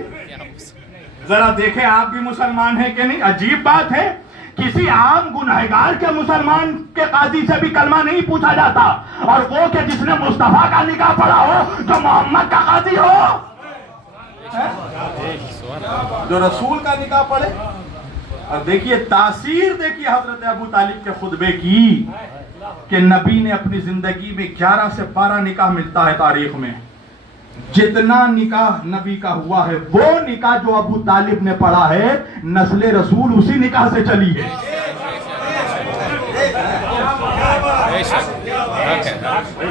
ذرا دیکھیں آپ بھی مسلمان ہیں کہ نہیں. عجیب بات ہے, کسی عام گنہگار کے مسلمان کے قاضی سے بھی کلمہ نہیں پوچھا جاتا, اور وہ کہ جس نے مصطفیٰ کا نکاح پڑھا ہو, جو محمد کا قاضی ہو, جو رسول کا نکاح پڑھے. اور دیکھیے تاثیر دیکھیے حضرت ابو طالب کے خطبے کی, کہ نبی نے اپنی زندگی میں 11 سے 12 نکاح ملتا ہے تاریخ میں. جتنا نکاح نبی کا ہوا ہے, وہ نکاح جو ابو طالب نے پڑھا ہے, نسل رسول اسی نکاح سے چلی ہے.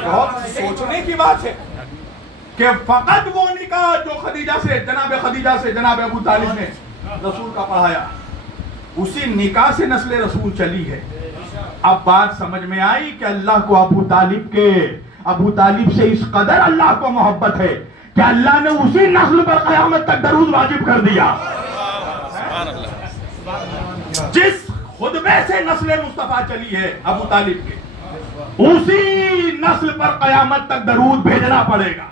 بہت سوچنے کی بات ہے کہ فقط وہ نکاح جو خدیجہ سے, جناب خدیجہ سے جناب ابو طالب نے رسول کا پڑھایا, اسی نکاح سے نسل رسول چلی ہے. اب بات سمجھ میں آئی کہ اللہ کو ابو طالب سے اس قدر اللہ کو محبت ہے کہ اللہ نے اسی نسل پر قیامت تک درود واجب کر دیا. جس خطبے سے نسل مصطفیٰ چلی ہے ابو طالب کے, اسی نسل پر قیامت تک درود بھیجنا پڑے گا.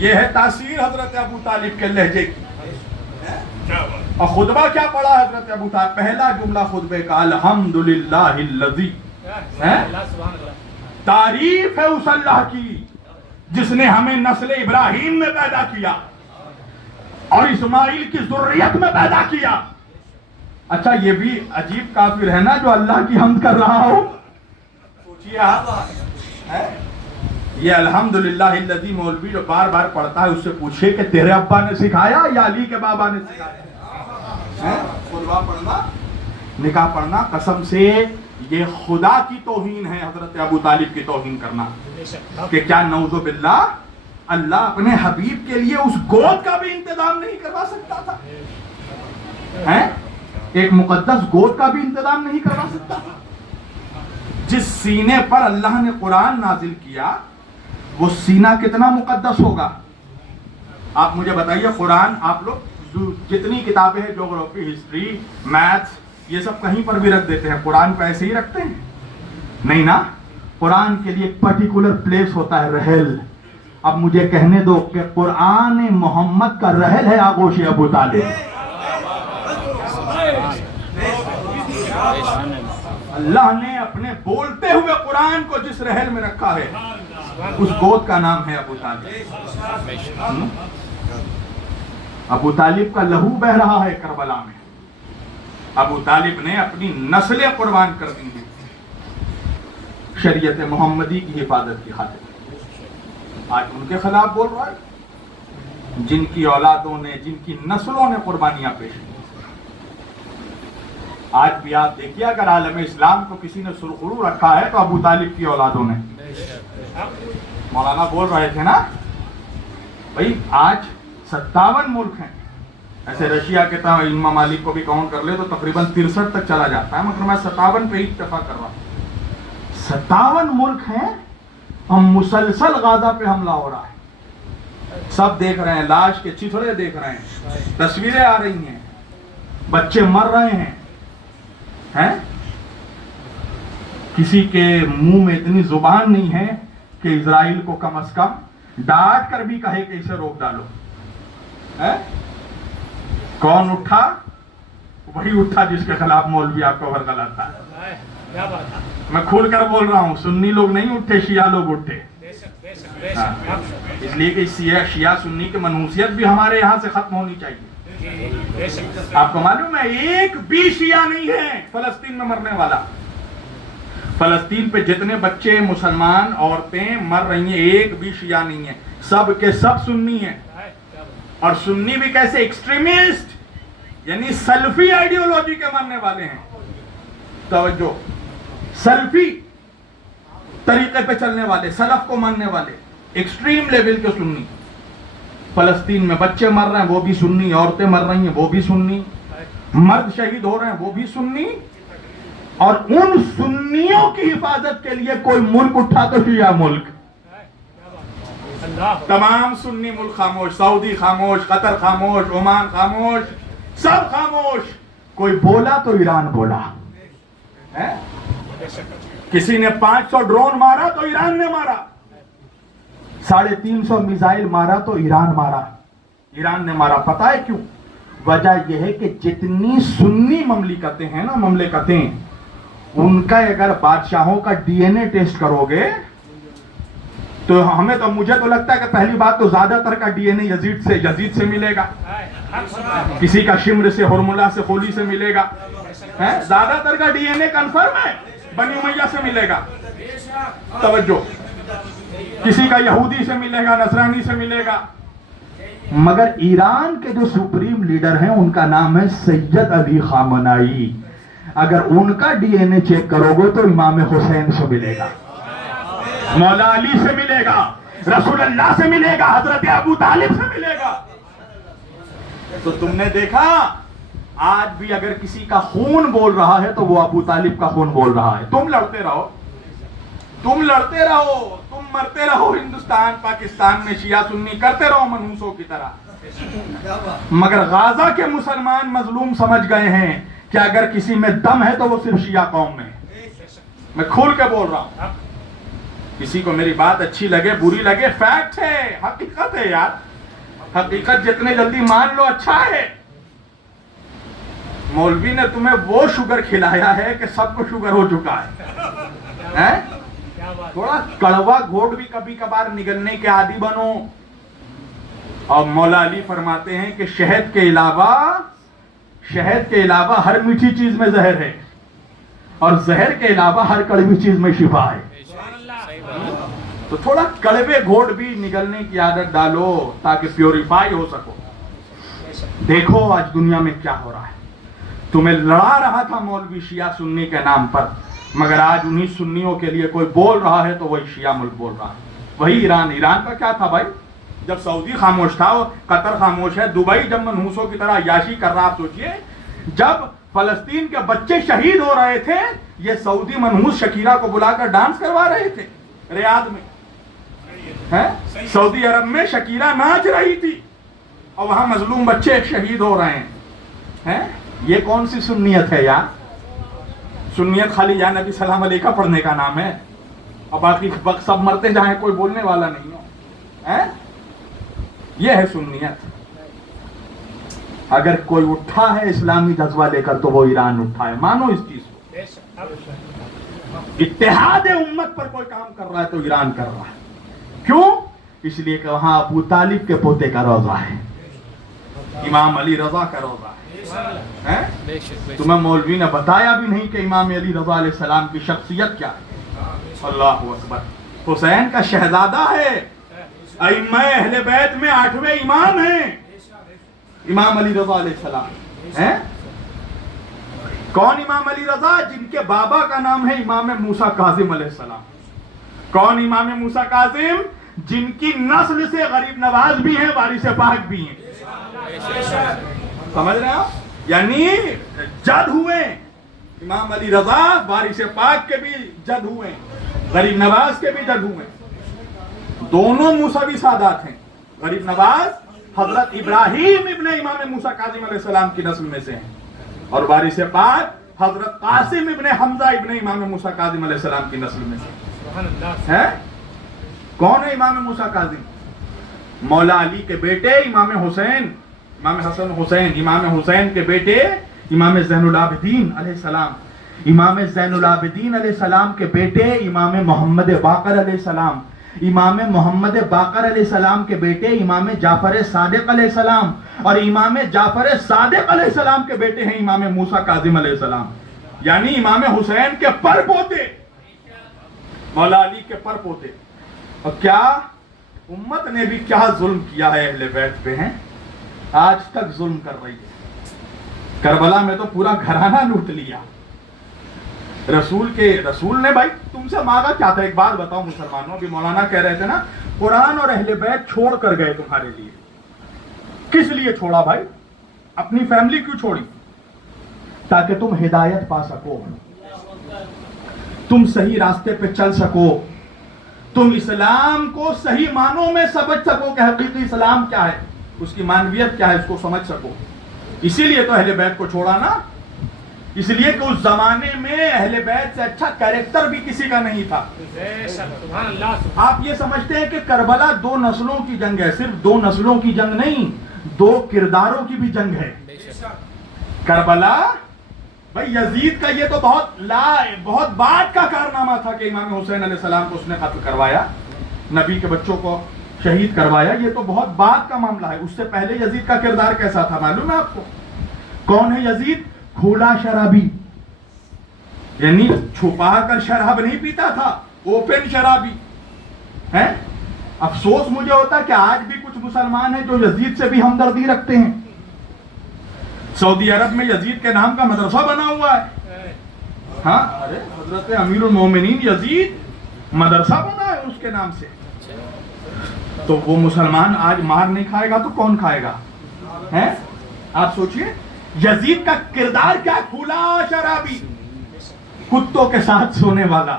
یہ ہے تاثیر حضرت ابو طالب کے لہجے کی. اور خطبہ کیا پڑھا حضرت ابو طالب؟ پہلا جملہ خطبے کا الحمدللہ الذی, تعریف ہے اس اللہ کی جس نے ہمیں نسل ابراہیم میں پیدا کیا اور اسماعیل کی ذریت میں پیدا کیا. اچھا یہ بھی عجیب کافر ہے نا جو اللہ کی حمد کر رہا ہو. سوچیے آپ یہ الحمدللہ الذی مولوی جو بار بار پڑھتا ہے اس سے پوچھے کہ تیرے ابا نے سکھایا یا علی کے بابا نے سکھایا؟ قربا پڑھنا، نکاح پڑھنا، قسم سے یہ خدا کی توہین ہے حضرت ابو طالب کی توہین کرنا. کہ کیا نعوذ باللہ اللہ اپنے حبیب کے لیے اس گود کا بھی انتظام نہیں کروا سکتا تھا؟ ایک مقدس گود کا بھی انتظام نہیں کروا سکتا تھا؟ جس سینے پر اللہ نے قرآن نازل کیا وہ سینہ کتنا مقدس ہوگا؟ آپ مجھے بتائیے. قرآن آپ لوگ جتنی کتابیں ہیں جغرافی، ہسٹری، میتھس، یہ سب کہیں پر بھی رکھ دیتے ہیں، قرآن پہ ایسے ہی رکھتے ہیں؟ نہیں نا. قرآن کے لیے ایک پرٹیکولر پلیس ہوتا ہے، رحل. اب مجھے کہنے دو کہ قرآن محمد کا رحل ہے آغوش ابو طالب. اللہ نے اپنے بولتے ہوئے قرآن کو جس رحل میں رکھا ہے اس گود کا نام ہے ابو طالب. ابو طالب کا لہو بہ رہا ہے کربلا میں. ابو طالب نے اپنی نسلیں قربان کر دی ہیں شریعت محمدی کی حفاظت کی خاطر. آج ان کے خلاف بول رہا ہے جن کی اولادوں نے، جن کی نسلوں نے قربانیاں پیش کی. آج بھی آپ دیکھیے اگر عالم اسلام کو کسی نے سرخرو رکھا ہے تو ابو طالب کی اولادوں نے. مولانا بول رہے تھے نا بھائی آج 57 ملک ہیں. ایسے رشیا کے امام مالک کو بھی کاؤنٹ کر لے تو تقریباً 63 تک چلا جاتا ہے، مگر میں 57 پہ ہی اتفاق کر رہا ہوں. 57 ملک ہیں، ہم مسلسل غازہ پہ حملہ ہو رہا ہے. سب دیکھ رہے ہیں، لاش کے چتھڑے دیکھ رہے ہیں، تصویریں آ رہی ہیں، بچے مر رہے ہیں. کسی کے منہ میں اتنی زبان نہیں ہے کہ اسرائیل کو کم از کم ڈانٹ کر بھی کہے کہ اسے روک ڈالو. کون اٹھا؟ وہی اٹھا جس کے خلاف مولوی آپ کو غلط تھا. میں کھول کر بول رہا ہوں، سنی لوگ نہیں اٹھے، شیعہ لوگ اٹھے. اس لیے کہ شیعہ سنی کی منحوسیت بھی ہمارے یہاں سے ختم ہونی چاہیے. آپ کو معلوم ہے ایک بھی شیعہ نہیں ہے فلسطین میں مرنے والا. فلسطین پہ جتنے بچے، مسلمان عورتیں مر رہی ہیں، ایک بھی شیعہ نہیں ہے، سب کے سب سنی ہیں. اور سنی بھی کیسے؟ ایکسٹریمسٹ، یعنی سلفی آئیڈیولوجی کے ماننے والے ہیں. توجہ، سلفی طریقے پہ چلنے والے، سلف کو ماننے والے، ایکسٹریم لیول کے سنی. فلسطین میں بچے مر رہے ہیں وہ بھی سنی، عورتیں مر رہی ہیں وہ بھی سنی، مرد شہید ہو رہے ہیں وہ بھی سنی. اور ان سنیوں کی حفاظت کے لیے کوئی ملک اٹھا تو شیعہ ملک. تمام سنی ملک خاموش، سعودی خاموش، قطر خاموش، عمان خاموش، سب خاموش. کوئی بولا تو ایران بولا. کسی نے 500 ڈرون مارا تو ایران نے مارا، 350 میزائل مارا تو ایران مارا. ایران نے مارا. پتہ ہے کیوں؟ وجہ یہ ہے کہ جتنی سنی مملکتیں ہیں نا، مملکتیں، ان کا اگر بادشاہوں کا ڈی این اے ٹیسٹ کرو گے تو مجھے تو لگتا ہے کہ پہلی بات تو زیادہ تر کا ڈی این اے یزید سے ملے گا، کسی کا شمر سے، ہرملہ سے، خولی سے ملے گا. زیادہ تر کا ڈی این اے کنفرم ہے بنی امیہ سے ملے گا. توجہ، کسی کا یہودی سے ملے گا، نصرانی سے ملے گا. مگر ایران کے جو سپریم لیڈر ہیں ان کا نام ہے سید علی خامنائی. اگر ان کا ڈی این اے چیک کرو گے تو امام حسین سے ملے گا، مولا علی سے ملے گا، رسول اللہ سے ملے گا، حضرت ابو طالب سے ملے گا. تو تم نے دیکھا آج بھی اگر کسی کا خون بول رہا ہے تو وہ ابو طالب کا خون بول رہا ہے. تم لڑتے رہو، تم لڑتے رہو، تم مرتے رہو ہندوستان پاکستان میں، شیعہ سنی کرتے رہو منحوسوں کی طرح. مگر غازہ کے مسلمان مظلوم سمجھ گئے ہیں کہ اگر کسی میں دم ہے تو وہ صرف شیعہ قوم میں. میں کھول کے بول رہا ہوں، کسی کو میری بات اچھی لگے بری لگے، فیکٹ ہے، حقیقت ہے یار. حقیقت جتنے جلدی مان لو اچھا ہے. مولوی نے تمہیں وہ شوگر کھلایا ہے کہ سب کو شوگر ہو چکا ہے. تھوڑا کڑوا گھوٹ بھی کبھی کبھار نگلنے کے عادی بنو. اور مولا علی فرماتے ہیں کہ شہد کے علاوہ شہد کے علاوہ ہر میٹھی چیز میں زہر ہے اور زہر کے علاوہ ہر کڑوی چیز میں شفا ہے. تو تھوڑا کڑوے گھونٹ بھی نگلنے کی عادت ڈالو تاکہ پیوریفائی ہو سکو. دیکھو آج دنیا میں کیا ہو رہا ہے. تمہیں لڑا رہا تھا مولوی شیعہ سنی کے نام پر، مگر آج انہی سنیوں کے لیے کوئی بول رہا ہے تو وہی شیعہ ملک بول رہا ہے. وہی ایران کا کیا تھا بھائی؟ جب سعودی خاموش تھا، قطر خاموش ہے، دبئی جب منحوسوں کی طرح عیاشی کر رہا. آپ سوچئے جب فلسطین کے بچے شہید ہو رہے تھے، یہ سعودی منحوس شکیرہ کو بلا کر ڈانس کروا رہے تھے ریاض میں. سعودی عرب میں شکیرہ ناچ رہی تھی اور وہاں مظلوم بچے شہید ہو رہے ہیں. یہ کون سی سنیت ہے یار؟ سنیت خالی یا نبی سلام علیکہ پڑھنے کا نام ہے اور باقی وقت سب مرتے جائیں، کوئی بولنے والا نہیں ہو. یہ ہے سنیت. اگر کوئی اٹھا ہے اسلامی جذبہ لے کر تو وہ ایران اٹھا ہے. مانو اس چیز کو. اتحاد امت پر کوئی کام کر رہا ہے تو ایران کر رہا ہے. کیوں؟ اس لیے کہ وہاں ابو طالب کے پوتے کا روضہ ہے، امام علی رضا کا روضہ ہے. تمہیں مولوی نے بتایا بھی نہیں کہ امام علی رضا علیہ السلام کی شخصیت کیا ہے. اللہ اکبر. حسین کا شہزادہ ہے. ائمہ اہل بیت میں 8ویں امام ہیں امام علی رضا علیہ السلام. کون امام علی رضا؟ جن کے بابا کا نام ہے امام موسیٰ کاظم علیہ السلام. کون امام موسیٰ کاظم؟ جن کی نسل سے غریب نواز بھی ہیں، وارث پاک بھی ہیں. سمجھ رہے ہیں آپ؟ یعنی جد ہوئے امام علی رضا، وارث پاک کے بھی جد ہوئے، غریب نواز کے بھی جد ہوئے. دونوں موسوی سادات ہیں. غریب نواز حضرت ابراہیم ابن امام موسیٰ کاظم علیہ السلام کی نسل میں سے ہیں اور وارث پاک حضرت قاسم ابن حمزہ ابن امام موسیٰ کاظم علیہ السلام کی نسل میں سے ہیں. کون ہے امام موسیٰ کاظم؟ مولا علی کے بیٹے امام حسین، امام حسن حسین. امام حسین کے بیٹے امام زین العابدین علیہ السلام. امام زین العابدین علیہ السلام کے بیٹے امام محمد باقر علیہ السلام. امام محمد باقر علیہ السلام کے بیٹے امام جعفر صادق علیہ السلام. اور امام جعفر صادق علیہ السلام کے بیٹے ہیں امام موسیٰ کاظم علیہ السلام. یعنی امام حسین کے پر پوتے، مولا علی کے پر پوتے. اور کیا امت نے بھی کیا ظلم کیا ہے اہل بیت پہ ہیں، آج تک ظلم کر رہی ہے. کربلا میں تو پورا گھرانہ لوٹ لیا. رسول نے بھائی تم سے مانگا کیا تھا؟ ایک بات بتاؤ مسلمانوں. بھی مولانا کہہ رہے تھے نا قرآن اور اہل بیت چھوڑ کر گئے تمہارے لیے. کس لیے چھوڑا بھائی؟ اپنی فیملی کیوں چھوڑی؟ تاکہ تم ہدایت پا سکو، تم صحیح راستے پہ چل سکو، تم اسلام کو صحیح معنوں میں سمجھ سکو کہ حقیقی اسلام کیا ہے، اس کی معنویت کیا ہے، اس کو سمجھ سکو. اسی لیے تو اہل بیت کو چھوڑا نا. اس لیے کہ اس زمانے میں اہل بیت سے اچھا کیریکٹر بھی کسی کا نہیں تھا. آپ یہ سمجھتے ہیں کہ کربلا 2 نسلوں کی جنگ ہے. صرف 2 نسلوں کی جنگ نہیں، 2 کرداروں کی بھی جنگ ہے. کربلا بھائی یزید کا یہ تو بہت بعد کا کارنامہ تھا کہ امام حسین علیہ السلام کو اس نے قتل کروایا، نبی کے بچوں کو شہید کروایا. یہ تو بہت بعد کا معاملہ ہے. اس سے پہلے یزید کا کردار کیسا تھا معلوم ہے آپ کو؟ کون ہے یزید؟ کھلا شرابی، یعنی چھپا کر شراب نہیں پیتا تھا، اوپن شرابی ہے. افسوس مجھے ہوتا ہے کہ آج بھی کچھ مسلمان ہیں جو یزید سے بھی ہمدردی رکھتے ہیں. سعودی عرب میں یزید کے نام کا مدرسہ بنا ہوا ہے. ہاں، ارے حضرت امیر المومنین یزید مدرسہ بنا ہے اس کے نام سے. تو وہ مسلمان آج مار نہیں کھائے گا تو کون کھائے گا؟ آپ سوچئے یزید کا کردار کیا؟ کھلا شرابی، کتوں کے ساتھ سونے والا،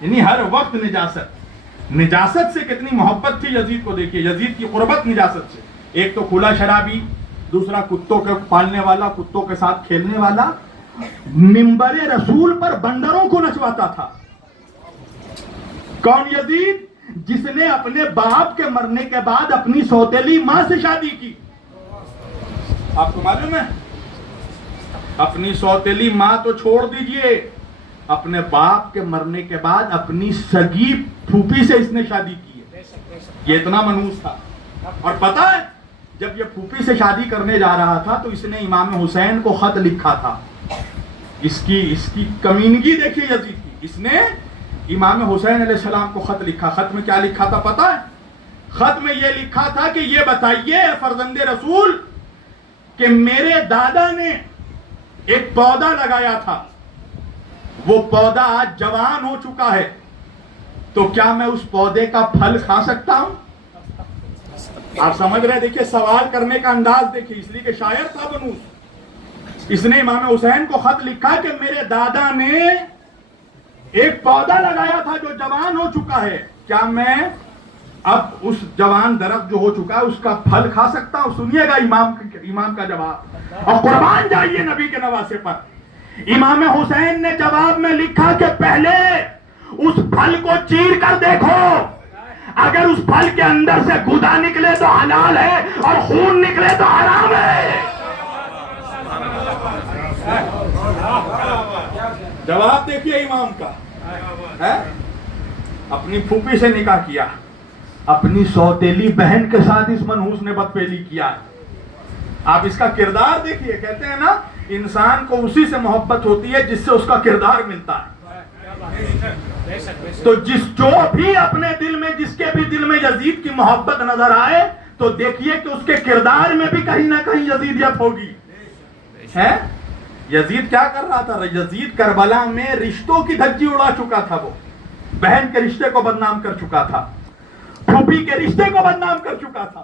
یعنی ہر وقت نجاست سے کتنی محبت تھی یزید کو. دیکھیے یزید کی قربت نجاست سے. ایک تو کھلا شرابی، دوسرا کتوں کے پالنے والا، کتوں کے ساتھ کھیلنے والا. منبر رسول پر بندروں کو نچواتا تھا. کون؟ یزید، جس نے اپنے باپ کے مرنے کے بعد اپنی سوتیلی ماں سے شادی کی. آپ کو معلوم ہے؟ اپنی سوتیلی ماں تو چھوڑ دیجئے، اپنے باپ کے مرنے کے بعد اپنی سگی پھوپھی سے اس نے شادی کی ہے. یہ اتنا منحوس تھا. اور پتہ ہے جب یہ پھوپھی سے شادی کرنے جا رہا تھا تو اس نے امام حسین کو خط لکھا تھا. اس کی کمینگی دیکھیے یزید کی. اس نے امام حسین علیہ السلام کو خط لکھا. خط میں کیا لکھا تھا پتہ ہے؟ خط میں یہ لکھا تھا کہ یہ بتائیے فرزند رسول کہ میرے دادا نے ایک پودا لگایا تھا, وہ پودا آج جوان ہو چکا ہے, تو کیا میں اس پودے کا پھل کھا سکتا ہوں؟ آپ سمجھ رہے, دیکھیے سوال کرنے کا انداز دیکھیے, اس لیے کہ شاعر تھا بنوس. اس نے امام حسین کو خط لکھا کہ میرے دادا نے ایک پودا لگایا تھا جو جوان ہو چکا ہے, کیا میں اب اس جوان درخت جو ہو چکا ہے اس کا پھل کھا سکتا ہوں؟ سنیے گا امام کا جواب, اور قربان جائیے نبی کے نواسے پر. امام حسین نے جواب میں لکھا کہ پہلے اس پھل کو چیر کر دیکھو, اگر اس پھل کے اندر سے گودا نکلے تو حلال ہے اور خون نکلے تو حرام ہے. جواب دیکھیے امام کا. اپنی پھوپھی سے نکاح کیا, اپنی سوتیلی بہن کے ساتھ اس منحوس نے بدفعلی کیا. آپ اس کا کردار دیکھیے. کہتے ہیں نا انسان کو اسی سے محبت ہوتی ہے جس سے اس کا کردار ملتا ہے. تو جو بھی اپنے دل میں, جس کے بھی دل میں یزید کی محبت نظر آئے تو دیکھیے کہ اس کے کردار میں بھی کہیں نہ کہیں یزیدیت ہوگی. ہے یزید کیا کر رہا تھا؟ یزید کربلا میں رشتوں کی دھجی اڑا چکا تھا. وہ بہن کے رشتے کو بدنام کر چکا تھا, پھوپھی کے رشتے کو بدنام کر چکا تھا.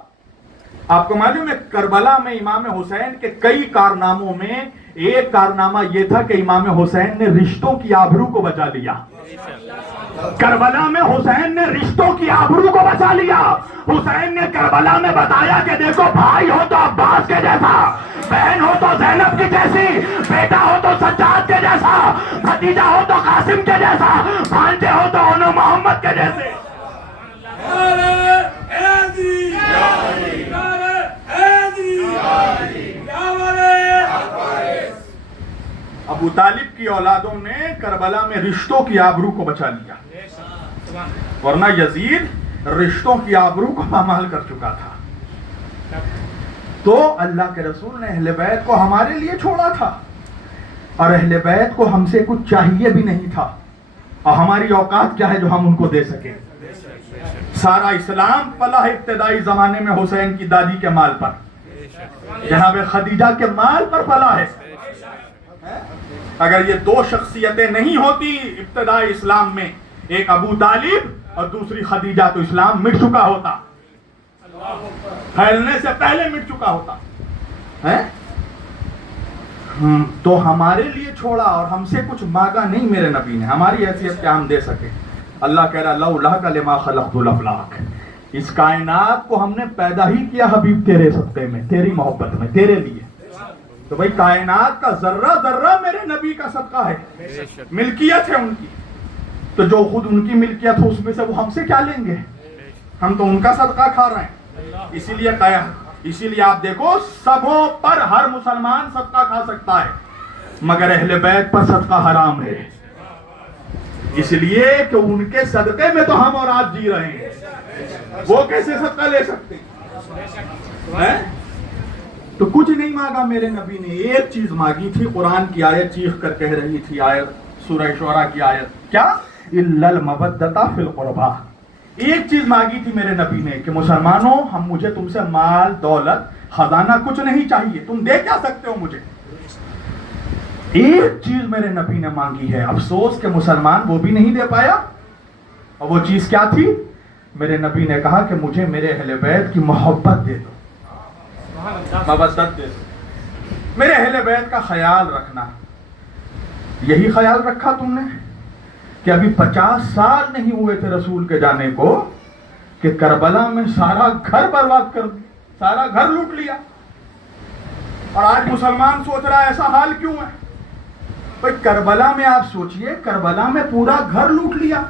آپ کو معلوم ہے کربلا میں امام حسین کے کئی کارناموں میں ایک کارنامہ یہ تھا کہ امام حسین نے رشتوں کی آبرو کو بچا لیا. کربلا میں حسین نے رشتوں کی آبرو کو بچا لیا. حسین نے کربلا میں بتایا کہ دیکھو بھائی ہو تو عباس کے جیسا, بہن ہو تو زینب کی جیسی, بیٹا ہو تو سجاد کے جیسا, بھتیجا ہو تو قاسم کے جیسا, بھانجے ہو تو انو محمد کے جیسے. ابو طالب کی اولادوں نے کربلا میں رشتوں کی آبرو کو بچا لیا, ورنہ یزید رشتوں کی آبرو کو پامال کر چکا تھا. تو اللہ کے رسول نے اہل بیت کو ہمارے لیے چھوڑا تھا, اور اہل بیت کو ہم سے کچھ چاہیے بھی نہیں تھا, اور ہماری اوقات کیا ہے جو ہم ان کو دے سکیں. سارا اسلام پلا ہے ابتدائی زمانے میں حسین کی دادی کے مال پر, جناب خدیجہ کے مال پر پلا ہے. اگر یہ دو شخصیتیں نہیں ہوتی ابتدائی اسلام میں, ایک ابو طالب اور دوسری خدیجہ, تو اسلام مٹ چکا ہوتا, پھیلنے سے پہلے مٹ چکا ہوتا. تو ہمارے لیے چھوڑا اور ہم سے کچھ مانگا نہیں میرے نبی نے, ہماری حیثیت کیا ہم دے سکے. اللہ کہہ رہا لولا لما خلقت الافلاک, اس کائنات کو ہم نے پیدا ہی کیا حبیب تیرے صدقے میں, تیری محبت میں, تیرے لیے. تو بھائی کائنات کا ذرہ ذرہ میرے نبی کا صدقہ ہے, ملکیت ہے ان کی. تو جو خود ان کی ملکیت ہو اس میں سے وہ ہم سے کیا لیں گے؟ ہم تو ان کا صدقہ کھا رہے ہیں. اسی لیے آپ دیکھو سبوں پر ہر مسلمان صدقہ کھا سکتا ہے, مگر اہل بیت پر صدقہ حرام ہے. اس لیے کہ ان کے صدقے میں تو ہم اور آپ جی رہے ہیں, وہ کیسے صدقہ لے سکتے ہیں؟ تو کچھ نہیں مانگا میرے نبی نے, ایک چیز مانگی تھی. قرآن کی آیت چیخ کر کہہ رہی تھی, آیت سورہ شعراء کی آیت, کیا الا المودۃ فی القربى. ایک چیز مانگی تھی میرے نبی نے کہ مسلمانوں مجھے تم سے مال دولت خزانہ کچھ نہیں چاہیے, تم دے کیا سکتے ہو مجھے. ایک چیز میرے نبی نے مانگی ہے, افسوس کہ مسلمان وہ بھی نہیں دے پایا. اور وہ چیز کیا تھی؟ میرے نبی نے کہا کہ مجھے میرے اہل بیت کی محبت دے دو, مودت دے دو, میرے اہل بیت کا خیال رکھنا. یہی خیال رکھا تم نے کہ ابھی 50 سال نہیں ہوئے تھے رسول کے جانے کو کہ کربلا میں سارا گھر برباد کر دیا, سارا گھر لوٹ لیا. اور آج مسلمان سوچ رہا ہے ایسا حال کیوں ہے؟ بھائی کربلا میں آپ سوچئے, کربلا میں پورا گھر لوٹ لیا.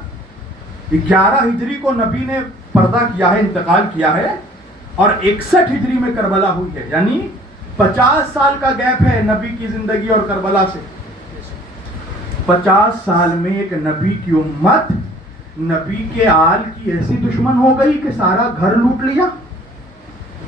11 ہجری کو نبی نے پردہ کیا ہے, انتقال کیا ہے, اور 61 ہجری میں کربلا ہوئی ہے, یعنی 50 سال کا گیپ ہے نبی کی زندگی اور کربلا سے. 50 سال میں ایک نبی کی امت نبی کے آل کی ایسی دشمن ہو گئی کہ سارا گھر لوٹ لیا.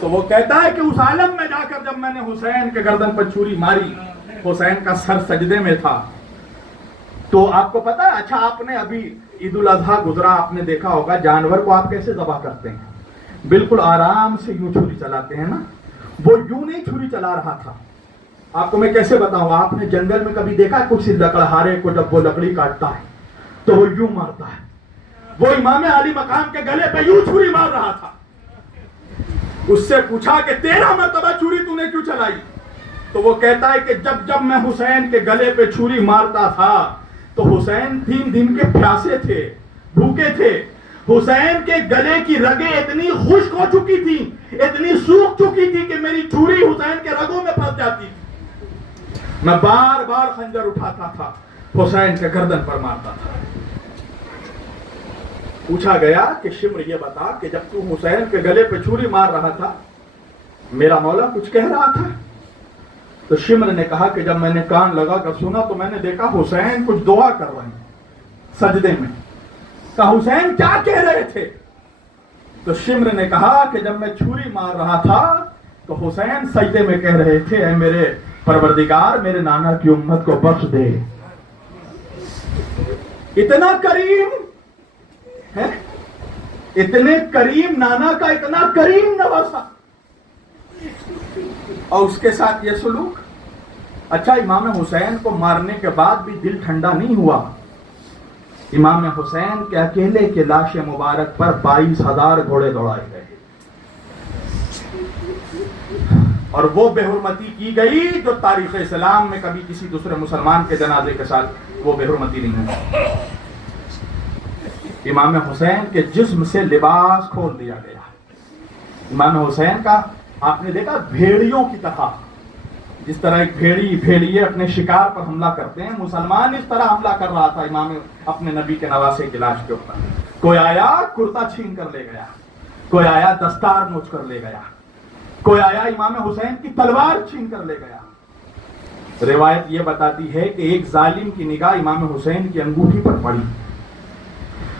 تو وہ کہتا ہے کہ اس عالم میں جا کر جب میں نے حسین کے گردن پر چھری ماری، حسین کا سر سجدے میں تھا، تو آپ کو پتا ہے، اچھا آپ نے ابھی عید الاضحیٰ گزرا، آپ نے دیکھا ہوگا جانور کو آپ کیسے ذبح کرتے ہیں، بالکل آرام سے یوں چھری چلاتے ہیں نا، وہ یوں نہیں چھری چلا رہا تھا. آپ کو میں کیسے بتاؤں، آپ نے جنگل میں کبھی دیکھا کچھ لکڑہارے کو جب وہ لکڑی کاٹتا ہے تو وہ یوں مارتا ہے، وہ امام علی مقام کے گلے پہ یوں چھری مار رہا تھا. اس سے پوچھا کہ 13 مرتبہ چھری تو نے کیوں چلائی؟ تو وہ کہتا ہے کہ جب میں حسین کے گلے پہ چھری مارتا تھا تو حسین 3 دن کے پیاسے تھے، بھوکے تھے. حسین کے گلے کی رگیں اتنی خشک ہو چکی تھی، اتنی سوکھ چکی تھی کہ میری چھری حسین کے رگوں میں پھنس جاتی تھی. میں بار بار خنجر اٹھاتا تھا، حسین کے گردن پر مارتا تھا. پوچھا گیا کہ شمر یہ بتا کہ جب تو حسین کے گلے پہ چھری مار رہا تھا میرا مولا کچھ کہہ رہا تھا؟ تو شمر نے کہا کہ جب میں نے کان لگا کر سنا تو میں نے دیکھا حسین کچھ دعا کر رہے ہیں سجدے میں. کہا حسین کیا کہہ رہے تھے؟ تو شمر نے کہا کہ جب میں چھری مار رہا تھا تو حسین سجدے میں کہہ رہے تھے اے میرے پروردگار میرے نانا کی امت کو بخش دے. اتنا کریم ہے، اتنے کریم نانا کا اتنا کریم نواسا، اور اس کے ساتھ یہ سلوک. اچھا امام حسین کو مارنے کے بعد بھی دل ٹھنڈا نہیں ہوا. امام حسین کے اکیلے کے لاش مبارک پر 22,000 گھوڑے دوڑائے گئے، اور وہ بے حرمتی کی گئی جو تاریخ اسلام میں کبھی کسی دوسرے مسلمان کے جنازے کے ساتھ وہ بے حرمتی نہیں ہوئی. امام حسین کے جسم سے لباس کھول دیا گیا. امام حسین کا آپ نے دیکھا بھیڑیوں کی طرح، جس طرح ایک بھیڑیے اپنے شکار پر حملہ کرتے ہیں، مسلمان اس طرح حملہ کر رہا تھا امام اپنے نبی کے نواسے کی لاش کے اوپر. کوئی آیا کرتا چھین کر لے گیا، کوئی آیا دستار نوچ کر لے گیا، کوئی آیا امام حسین کی تلوار چھین کر لے گیا. روایت یہ بتاتی ہے کہ ایک ظالم کی نگاہ امام حسین کی انگوٹھی پر پڑی.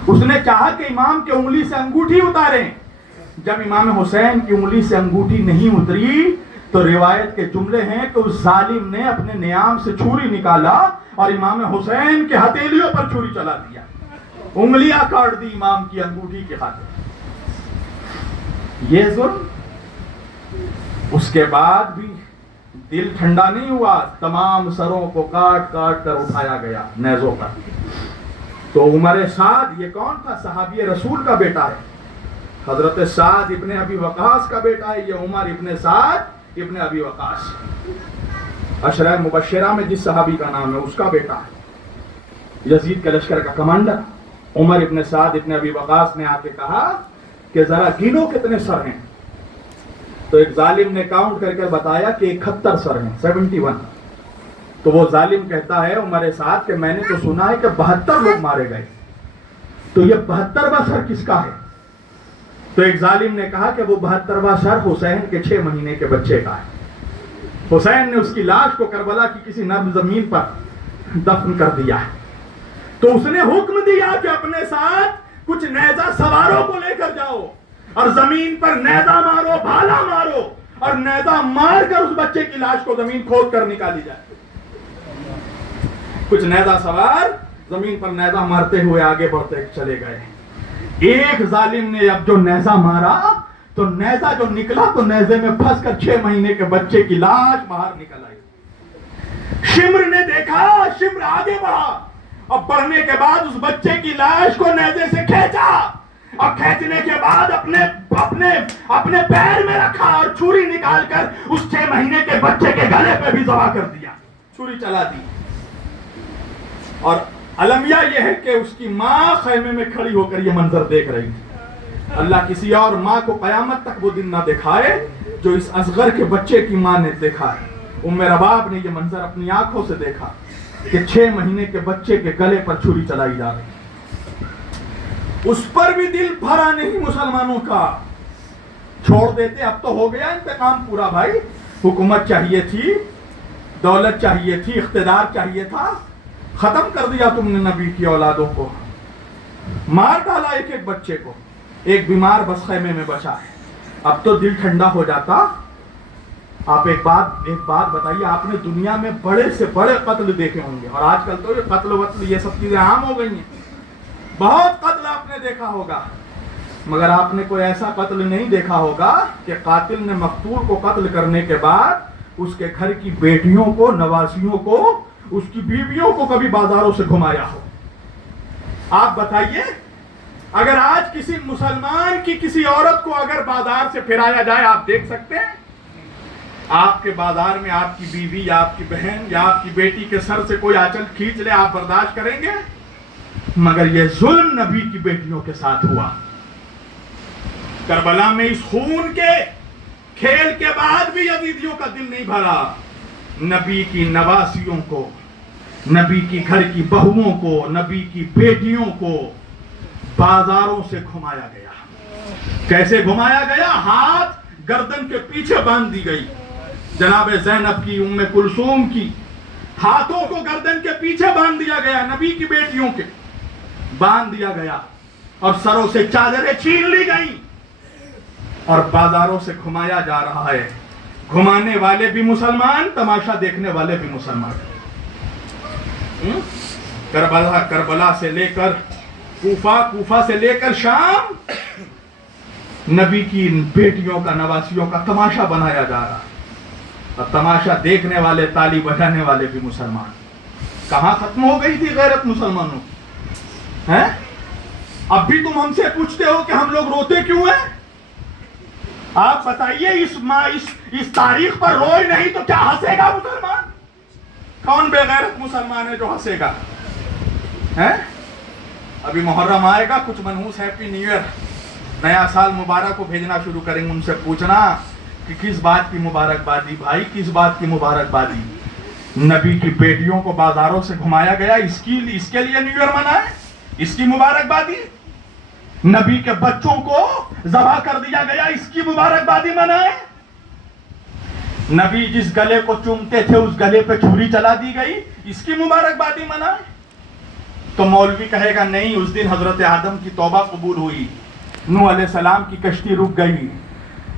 اس نے چاہا کہ امام کی انگلی سے انگوٹھی اتاریں. جب امام حسین کی انگلی سے انگوٹھی نہیں اتری تو روایت کے جملے ہیں کہ اس ظالم نے اپنے نیام سے چھری نکالا اور امام حسین کے ہتھیلیوں پر چھری چلا دیا، انگلیاں کاٹ دی امام کی انگوٹھی کے خاطر. یہ ظلم. اس کے بعد بھی دل ٹھنڈا نہیں ہوا، تمام سروں کو کاٹ کاٹ کر اٹھایا گیا نیزوں پر. تو عمر سعد یہ کون تھا؟ صحابی رسول کا بیٹا ہے، حضرت سعد ابن ابی وقاص کا بیٹا ہے. یہ عمر ابن سعد ابن ابی وقاص، عشرہ مبشرہ میں جس صحابی کا نام ہے اس کا بیٹا ہے. یزید کے لشکر کا کمانڈر عمر ابن سعد ابن ابی وقاص نے آ کے کہا کہ ذرا گنو کتنے سر ہیں. تو ایک ظالم نے کاؤنٹ کر کے بتایا کہ 71 سر ہیں، 71. تو وہ ظالم کہتا ہے عمر سعد کہ میں نے تو سنا ہے کہ 72 لوگ مارے گئے، تو یہ 72واں سر کس کا ہے؟ تو ایک ظالم نے کہا کہ وہ 72واں سر حسین کے 6 مہینے کے بچے کا ہے. حسین نے اس کی لاش کو کربلا کی کسی نرم زمین پر دفن کر دیا. تو اس نے حکم دیا کہ اپنے ساتھ کچھ نیزہ سواروں کو لے کر جاؤ اور زمین پر نیزہ مارو، بھالا مارو، اور نیزہ مار کر اس بچے کی لاش کو زمین کھود کر نکالی جائے. کچھ نیزہ سوار زمین پر نیزہ مارتے ہوئے آگے بڑھتے چلے گئے. ایک ظالم نے اب جو نیزہ مارا تو نیزہ جو نکلا تو نیزے میں پھنس کر 6 مہینے کے بچے کی لاش باہر نکل آئی. شمر نے دیکھا، شمر آگے بڑھا اور بڑھنے کے بعد اس بچے کی لاش کو نیزے سے کھینچا اور کھینچنے کے بعد اپنے پیر میں رکھا اور چھری نکال کر اس 6 مہینے کے بچے کے گلے پہ بھی ذبح کر دیا، چھری چلا دی. اور المیہ یہ ہے کہ اس کی ماں خیمے میں کھڑی ہو کر یہ منظر دیکھ رہی تھی. اللہ کسی اور ماں کو قیامت تک وہ دن نہ دکھائے جو اس اصغر کے بچے کی ماں نے دیکھا ہے. ام رباب نے یہ منظر اپنی آنکھوں سے دیکھا کہ 6 مہینے کے بچے کے گلے پر چھری چلائی جا رہی. اس پر بھی دل بھرا نہیں مسلمانوں کا. چھوڑ دیتے، اب تو ہو گیا انتقام پورا بھائی. حکومت چاہیے تھی، دولت چاہیے تھی، اقتدار چاہیے تھا، ختم کر دیا تم نے نبی کی اولادوں کو، مار ڈالا ایک ایک بچے کو. ایک بیمار بس خیمے میں بچا ہے. اب تو دل ٹھنڈا ہو جاتا. آپ ایک بات بتائیے, آپ نے دنیا میں بڑے سے بڑے قتل دیکھے ہوں گے, اور آج کل تو یہ قتل وتل یہ سب چیزیں عام ہو گئی ہیں. بہت قتل آپ نے دیکھا ہوگا, مگر آپ نے کوئی ایسا قتل نہیں دیکھا ہوگا کہ قاتل نے مقتول کو قتل کرنے کے بعد اس کے گھر کی بیٹیوں کو, نواسیوں کو, اس کی بیویوں کو کبھی بازاروں سے گھمایا ہو. آپ بتائیے, اگر آج کسی مسلمان کی کسی عورت کو اگر بازار سے پھرایا جائے, آپ دیکھ سکتے ہیں آپ کے بازار میں آپ کی بیوی یا آپ کی بہن یا آپ کی بیٹی کے سر سے کوئی آنچل کھینچ لے, آپ برداشت کریں گے؟ مگر یہ ظلم نبی کی بیٹیوں کے ساتھ ہوا. کربلا میں اس خون کے کھیل کے بعد بھی یزیدیوں کا دل نہیں بھرا. نبی کی نواسیوں کو, نبی کی گھر کی بہوؤں کو, نبی کی بیٹیوں کو بازاروں سے گھمایا گیا. کیسے گھمایا گیا؟ ہاتھ گردن کے پیچھے باندھ دی گئی. جناب زینب کی, ام کلثوم کی ہاتھوں کو گردن کے پیچھے باندھ دیا گیا, نبی کی بیٹیوں کے باندھ دیا گیا, اور سروں سے چادریں چھین لی گئیں, اور بازاروں سے گھمایا جا رہا ہے. گھمانے والے بھی مسلمان, تماشا دیکھنے والے بھی مسلمان. کربلا سے لے کر کوفہ سے لے کر شام نبی کی بیٹیوں کا, نواسیوں کا تماشا بنایا جا رہا, اور تماشا دیکھنے والے, تالی بجانے والے بھی مسلمان. کہاں ختم ہو گئی تھی غیرت مسلمانوں کی؟ ہیں؟ اب بھی تم ہم سے پوچھتے ہو کہ ہم لوگ روتے کیوں ہیں؟ آپ بتائیے, اس تاریخ پر روئے نہیں تو کیا ہنسے گا مسلمان؟ کون بے غیرت مسلمان ہے جو ہنسے گا؟ ہیں؟ ابھی محرم آئے گا, کچھ منحوس ہیپی نیو ایئر, نیا سال مبارک کو بھیجنا شروع کریں گے. ان سے پوچھنا کہ کس بات کی مبارکبادی بھائی, کس بات کی مبارکبادی؟ نبی کی بیٹیوں کو بازاروں سے گھمایا گیا, اس کے لیے نیو ایئر منائے, اس کی مبارکبادی؟ نبی کے بچوں کو ذبح کر دیا گیا, اس کی مبارکبادی منائے؟ نبی جس گلے کو چومتے تھے اس گلے پہ چھری چلا دی گئی, اس کی مبارکبادی منائے؟ تو مولوی کہے گا نہیں, اس دن حضرت آدم کی توبہ قبول ہوئی, نوح علیہ السلام کی کشتی رک گئی.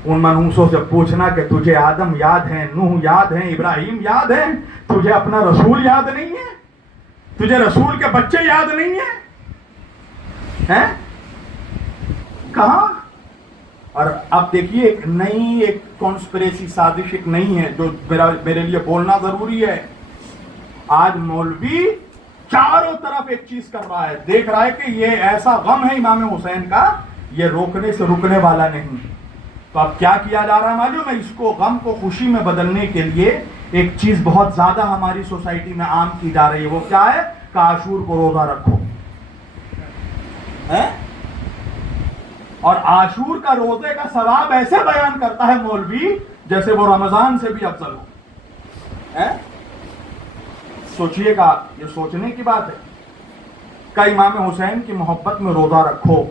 ان منحوسوں سے پوچھنا کہ تجھے آدم یاد ہیں, نوح یاد ہیں, ابراہیم یاد ہیں, تجھے اپنا رسول یاد نہیں ہے؟ تجھے رسول کے بچے یاد نہیں ہیں؟ کہاں؟ اور اب دیکھیے, ایک نئی کانسپریسی سازش ایک نئی ہے جو میرے لیے بولنا ضروری ہے. آج مولوی چاروں طرف ایک چیز کر رہا ہے, دیکھ رہا ہے کہ یہ ایسا غم ہے امام حسین کا, یہ روکنے سے رکنے والا نہیں. تو اب کیا کیا جا رہا ہے معلوم ہے؟ اس کو, غم کو خوشی میں بدلنے کے لیے ایک چیز بہت زیادہ ہماری سوسائٹی میں عام کی جا رہی ہے. وہ کیا ہے؟ کہ عاشور کو روزہ رکھو. اور عاشور کا روزے کا ثواب ایسے بیان کرتا ہے مولوی جیسے وہ رمضان سے بھی افضل ہو. سوچئے گا, یہ سوچنے کی بات ہے. کہ امام حسین کی محبت میں روزہ رکھو.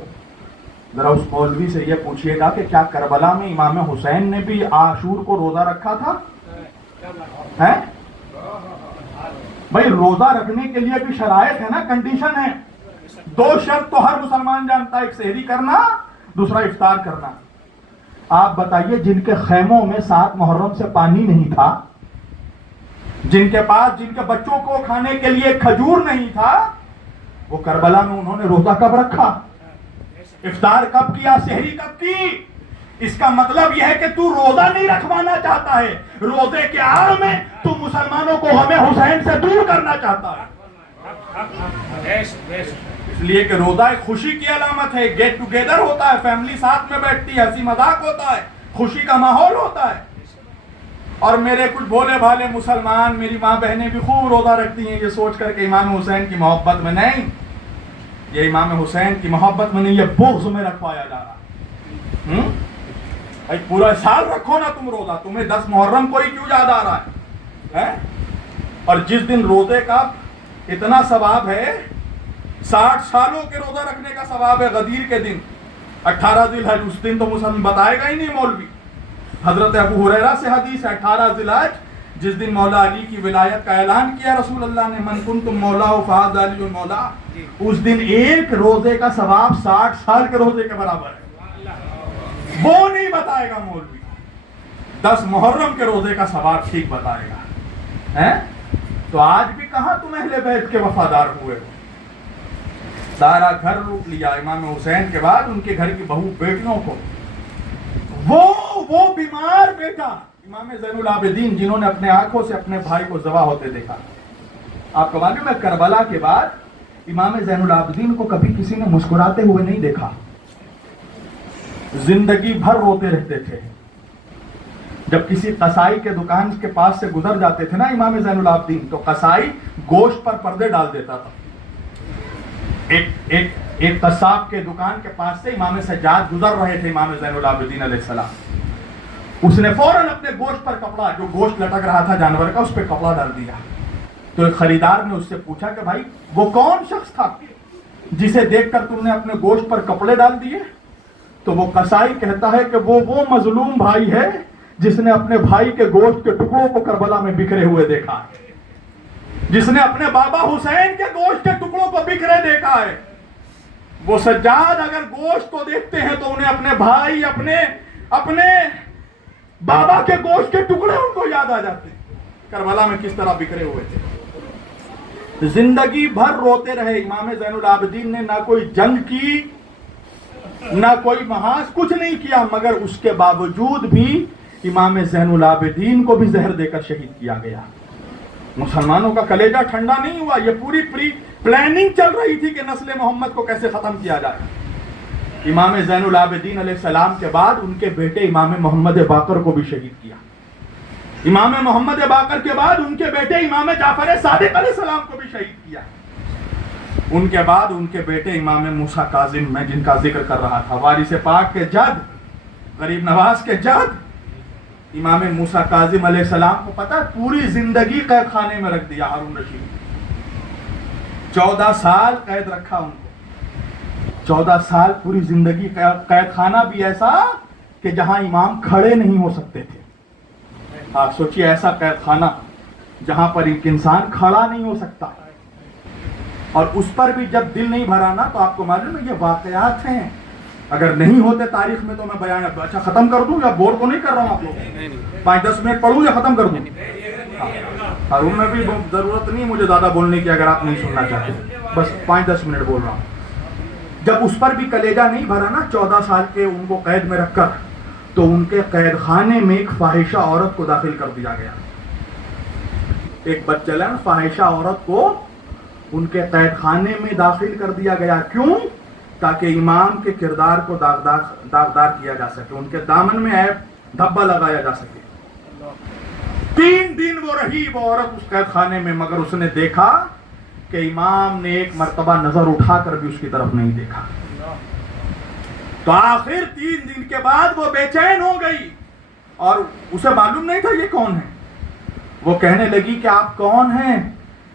ذرا اس مولوی سے یہ پوچھئے گا کہ کیا کربلا میں امام حسین نے بھی عاشور کو روزہ رکھا تھا؟ بھائی روزہ رکھنے کے لیے بھی شرائط ہے نا, کنڈیشن ہے. 2 شرط تو ہر مسلمان جانتا ہے, ایک سحری کرنا, دوسرا افطار کرنا. آپ بتائیے, جن کے خیموں میں 7 محرم سے پانی نہیں تھا, جن کے بچوں کو کھانے کے لیے کھجور نہیں تھا, وہ کربلا میں انہوں نے روزہ کب رکھا؟ افطار کب کیا؟ سحری کب کی؟ اس کا مطلب یہ ہے کہ تو روزہ نہیں رکھوانا چاہتا ہے, روزے کے آڑ میں تو مسلمانوں کو ہمیں حسین سے دور کرنا چاہتا ہے. اس لیے کہ روزہ ایک خوشی کی علامت ہے, گیٹ ٹوگیدر ہوتا ہے, فیملی ساتھ میں بیٹھتی ہے, ہنسی مذاق ہوتا ہے, خوشی کا ماحول ہوتا ہے. اور میرے کچھ بھولے بھالے مسلمان, میری ماں بہنیں بھی خوب روزہ رکھتی ہیں یہ سوچ کر کہ امام حسین کی محبت میں نہیں, یہ امام حسین کی محبت میں نہیں, یہ بغض میں رکھوایا جا رہا. پورا سال رکھو نا تم روزہ, تمہیں 10 محرم کو ہی کیوں یاد آ رہا ہے؟ اور جس دن روزے کا اتنا ثواب ہے, 60 سالوں کے روزہ رکھنے کا ثواب ہے غدیر کے دن 18 ذی الحج, اس دن تو مسلم بتائے گا ہی نہیں مولوی. حضرت ابو ہریرہ سے حدیث ہے 18 ذی الحج, جس دن مولا علی کی ولایت کا اعلان کیا رسول اللہ نے, من کنتم مولا فہذا علی المولا, اس دن ایک روزے کا ثواب 60 سال کے روزے کے برابر ہے. وہ نہیں بتائے گا مولوی، 10 محرم کے روزے کا ثواب ٹھیک بتائے گا. ہیں تو آج بھی کہاں تم اہل بیت کے وفادار ہوئے ہو؟ سارا گھر لوٹ لیا امام حسین کے بعد ان کے گھر کی بہو بیٹیوں کو. وہ بیمار بیٹا امام زین العابدین جنہوں نے اپنے آنکھوں سے اپنے بھائی کو ذبح ہوتے دیکھا. آپ کو معلوم ہے کربلا کے بعد امام زین العابدین کو کبھی کسی نے مسکراتے ہوئے نہیں دیکھا، زندگی بھر روتے رہتے تھے. جب کسی قصائی کے دکان کے پاس سے گزر جاتے تھے نا امام زین العابدین تو قصائی گوشت پر پردے ڈال دیتا تھا. ایک قصاب کے دکان کے پاس سے امام سجاد گزر رہے تھے امام زین العابدین علیہ السلام. اس نے فوراً اپنے گوشت پر کپڑا، جو گوشت لٹک رہا تھا جانور کا، اس پہ کپڑا ڈال دیا. تو ایک خریدار نے اس سے پوچھا کہ بھائی وہ کون شخص تھا جسے دیکھ کر تم نے اپنے گوشت پر کپڑے ڈال دیے؟ تو وہ قصائی کہتا ہے کہ وہ مظلوم بھائی ہے جس نے اپنے بھائی کے گوشت کے ٹکڑوں کو کربلا میں بکھرے ہوئے دیکھا ہے، جس نے اپنے بابا حسین کے گوشت کے ٹکڑوں کو بکھرے دیکھا ہے. وہ سجاد اگر گوشت کو دیکھتے ہیں تو انہیں اپنے بھائی، اپنے بابا کے گوشت کے ٹکڑے ان کو یاد آ جاتے ہیں، کربلا میں کس طرح بکھرے ہوئے تھے. زندگی بھر روتے رہے. امام زین العابدین نے نہ کوئی جنگ کی، نہ کوئی محاذ، کچھ نہیں کیا، مگر اس کے باوجود بھی امام زین العابدین کو بھی زہر دے کر شہید کیا گیا. مسلمانوں کا کلیجہ ٹھنڈا نہیں ہوا. یہ پوری پلاننگ چل رہی تھی کہ نسل محمد کو کیسے ختم کیا جائے. امام زین العابدین علیہ السلام کے بعد ان کے بیٹے امام محمد باقر کو بھی شہید کیا. امام محمد باقر کے بعد ان کے بیٹے امام جعفر صادق علیہ السلام کو بھی شہید کیا. ان کے بعد ان کے بیٹے امام موسیٰ کاظم، میں جن کا ذکر کر رہا تھا، وارث پاک کے جد، غریب نواز کے جد، امام موسیٰ کاظم علیہ السلام کو پتہ پوری زندگی قید خانے میں رکھ دیا ہارون رشید. 14 سال قید رکھا ان کو. 14 سال پوری زندگی قید خانہ بھی ایسا کہ جہاں امام کھڑے نہیں ہو سکتے تھے. آپ سوچئے ایسا قید خانہ جہاں پر ایک انسان کھڑا نہیں ہو سکتا. اور اس پر بھی جب دل نہیں بھرا نا، تو آپ کو معلوم ہے یہ واقعات ہیں، اگر نہیں ہوتے تاریخ میں تو میں بیان. اچھا ختم کر دوں یا بور تو نہیں کر رہا ہوں آپ لوگ؟ 5-10 منٹ پڑھوں یا ختم کر دوں؟ ہارون میں بھی ضرورت نہیں مجھے زیادہ بولنے کی اگر آپ نہیں سننا چاہتے، بس 5-10 منٹ بول رہا ہوں. جب اس پر بھی کلیجہ نہیں بھرا نا 14 سال کے ان کو قید میں رکھ کر، تو ان کے قید خانے میں ایک فاحشہ عورت کو داخل کر دیا گیا. ایک بدچلن فاحشہ عورت کو ان کے قید خانے میں داخل کر دیا گیا. کیوں؟ تاکہ امام کے کردار کو داغدار کیا جا سکے، ان کے دامن میں عیب دھبا لگایا جا سکے. 3 دن وہ رہی وہ عورت اس قید خانے میں، مگر اس نے دیکھا کہ امام نے ایک مرتبہ نظر اٹھا کر بھی اس کی طرف نہیں دیکھا. تو آخر 3 دن کے بعد وہ بے چین ہو گئی اور اسے معلوم نہیں تھا یہ کون ہے. وہ کہنے لگی کہ آپ کون ہیں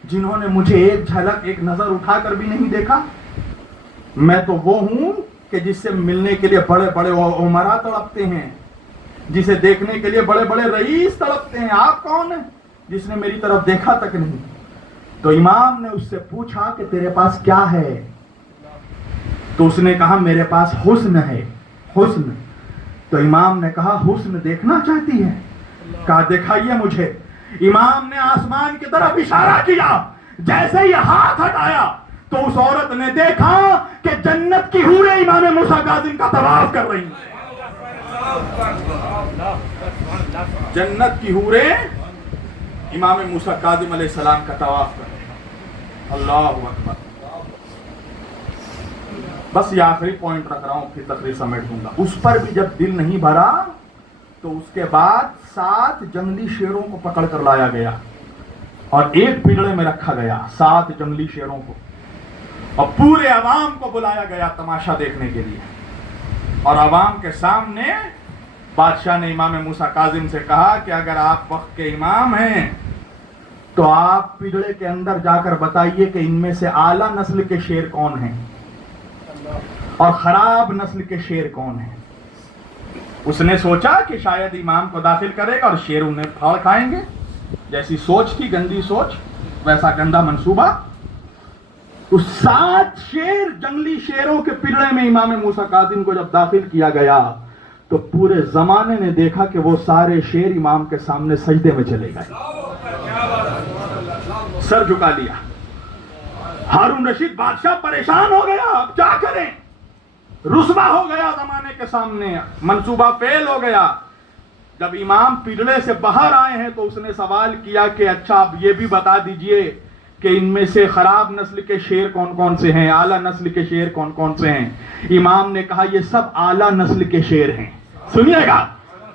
جنہوں نے مجھے ایک جھلک، ایک نظر اٹھا کر بھی نہیں دیکھا؟ میں تو وہ ہوں کہ جس سے ملنے کے لیے بڑے بڑے عمراء تڑپتے ہیں، جسے دیکھنے کے لیے بڑے بڑے رئیس تڑپتے ہیں. آپ کون ہیں جس نے میری طرف دیکھا تک نہیں؟ تو امام نے اس سے پوچھا کہ تیرے پاس کیا ہے؟ تو اس نے کہا میرے پاس حسن ہے. حسن. تو امام نے کہا حسن دیکھنا چاہتی ہے؟ کہا دکھائیے مجھے. امام نے آسمان کی طرف اشارہ کیا. جیسے یہ ہاتھ ہٹایا تو اس عورت نے دیکھا کہ جنت کی حوریں امام موسیٰ کاظم کا طواف کر رہی ہیں. جنت کی حوریں امام موسیٰ کاظم علیہ السلام کا طواف کر رہی ہیں. اللہ اکبر. بس یہ آخری پوائنٹ رکھ رہا ہوں پھر تقریر سمیٹ دوں گا. اس پر بھی جب دل نہیں بھرا تو اس کے بعد 7 جنگلی شیروں کو پکڑ کر لایا گیا اور ایک پنجرے میں رکھا گیا. 7 جنگلی شیروں کو، اور پورے عوام کو بلایا گیا تماشا دیکھنے کے لیے. اور عوام کے سامنے بادشاہ نے امام موسیٰ کاظم سے کہا کہ اگر آپ وقت کے امام ہیں تو آپ پنجرے کے اندر جا کر بتائیے کہ ان میں سے اعلیٰ نسل کے شیر کون ہیں اور خراب نسل کے شیر کون ہیں. اس نے سوچا کہ شاید امام کو داخل کرے گا اور شیر انہیں پھاڑ کھائیں گے. جیسی سوچ تھی، گندی سوچ، ویسا گندا منصوبہ. اس 7 شیر جنگلی شیروں کے پنجرے میں امام موسیٰ کاظم کو جب داخل کیا گیا تو پورے زمانے نے دیکھا کہ وہ سارے شیر امام کے سامنے سجدے میں چلے گئے، سر جھکا لیا۔ ہارون رشید بادشاہ پریشان ہو گیا، اب کیا کریں، رسوا ہو گیا زمانے کے سامنے، منصوبہ فیل ہو گیا۔ جب امام پگڑے سے باہر آئے ہیں تو اس نے سوال کیا کہ اچھا اب یہ بھی بتا دیجئے کہ ان میں سے خراب نسل کے شیر کون کون سے ہیں، اعلیٰ نسل کے شیر کون کون سے ہیں؟ امام نے کہا یہ سب اعلیٰ نسل کے شیر ہیں۔ سنیے گا،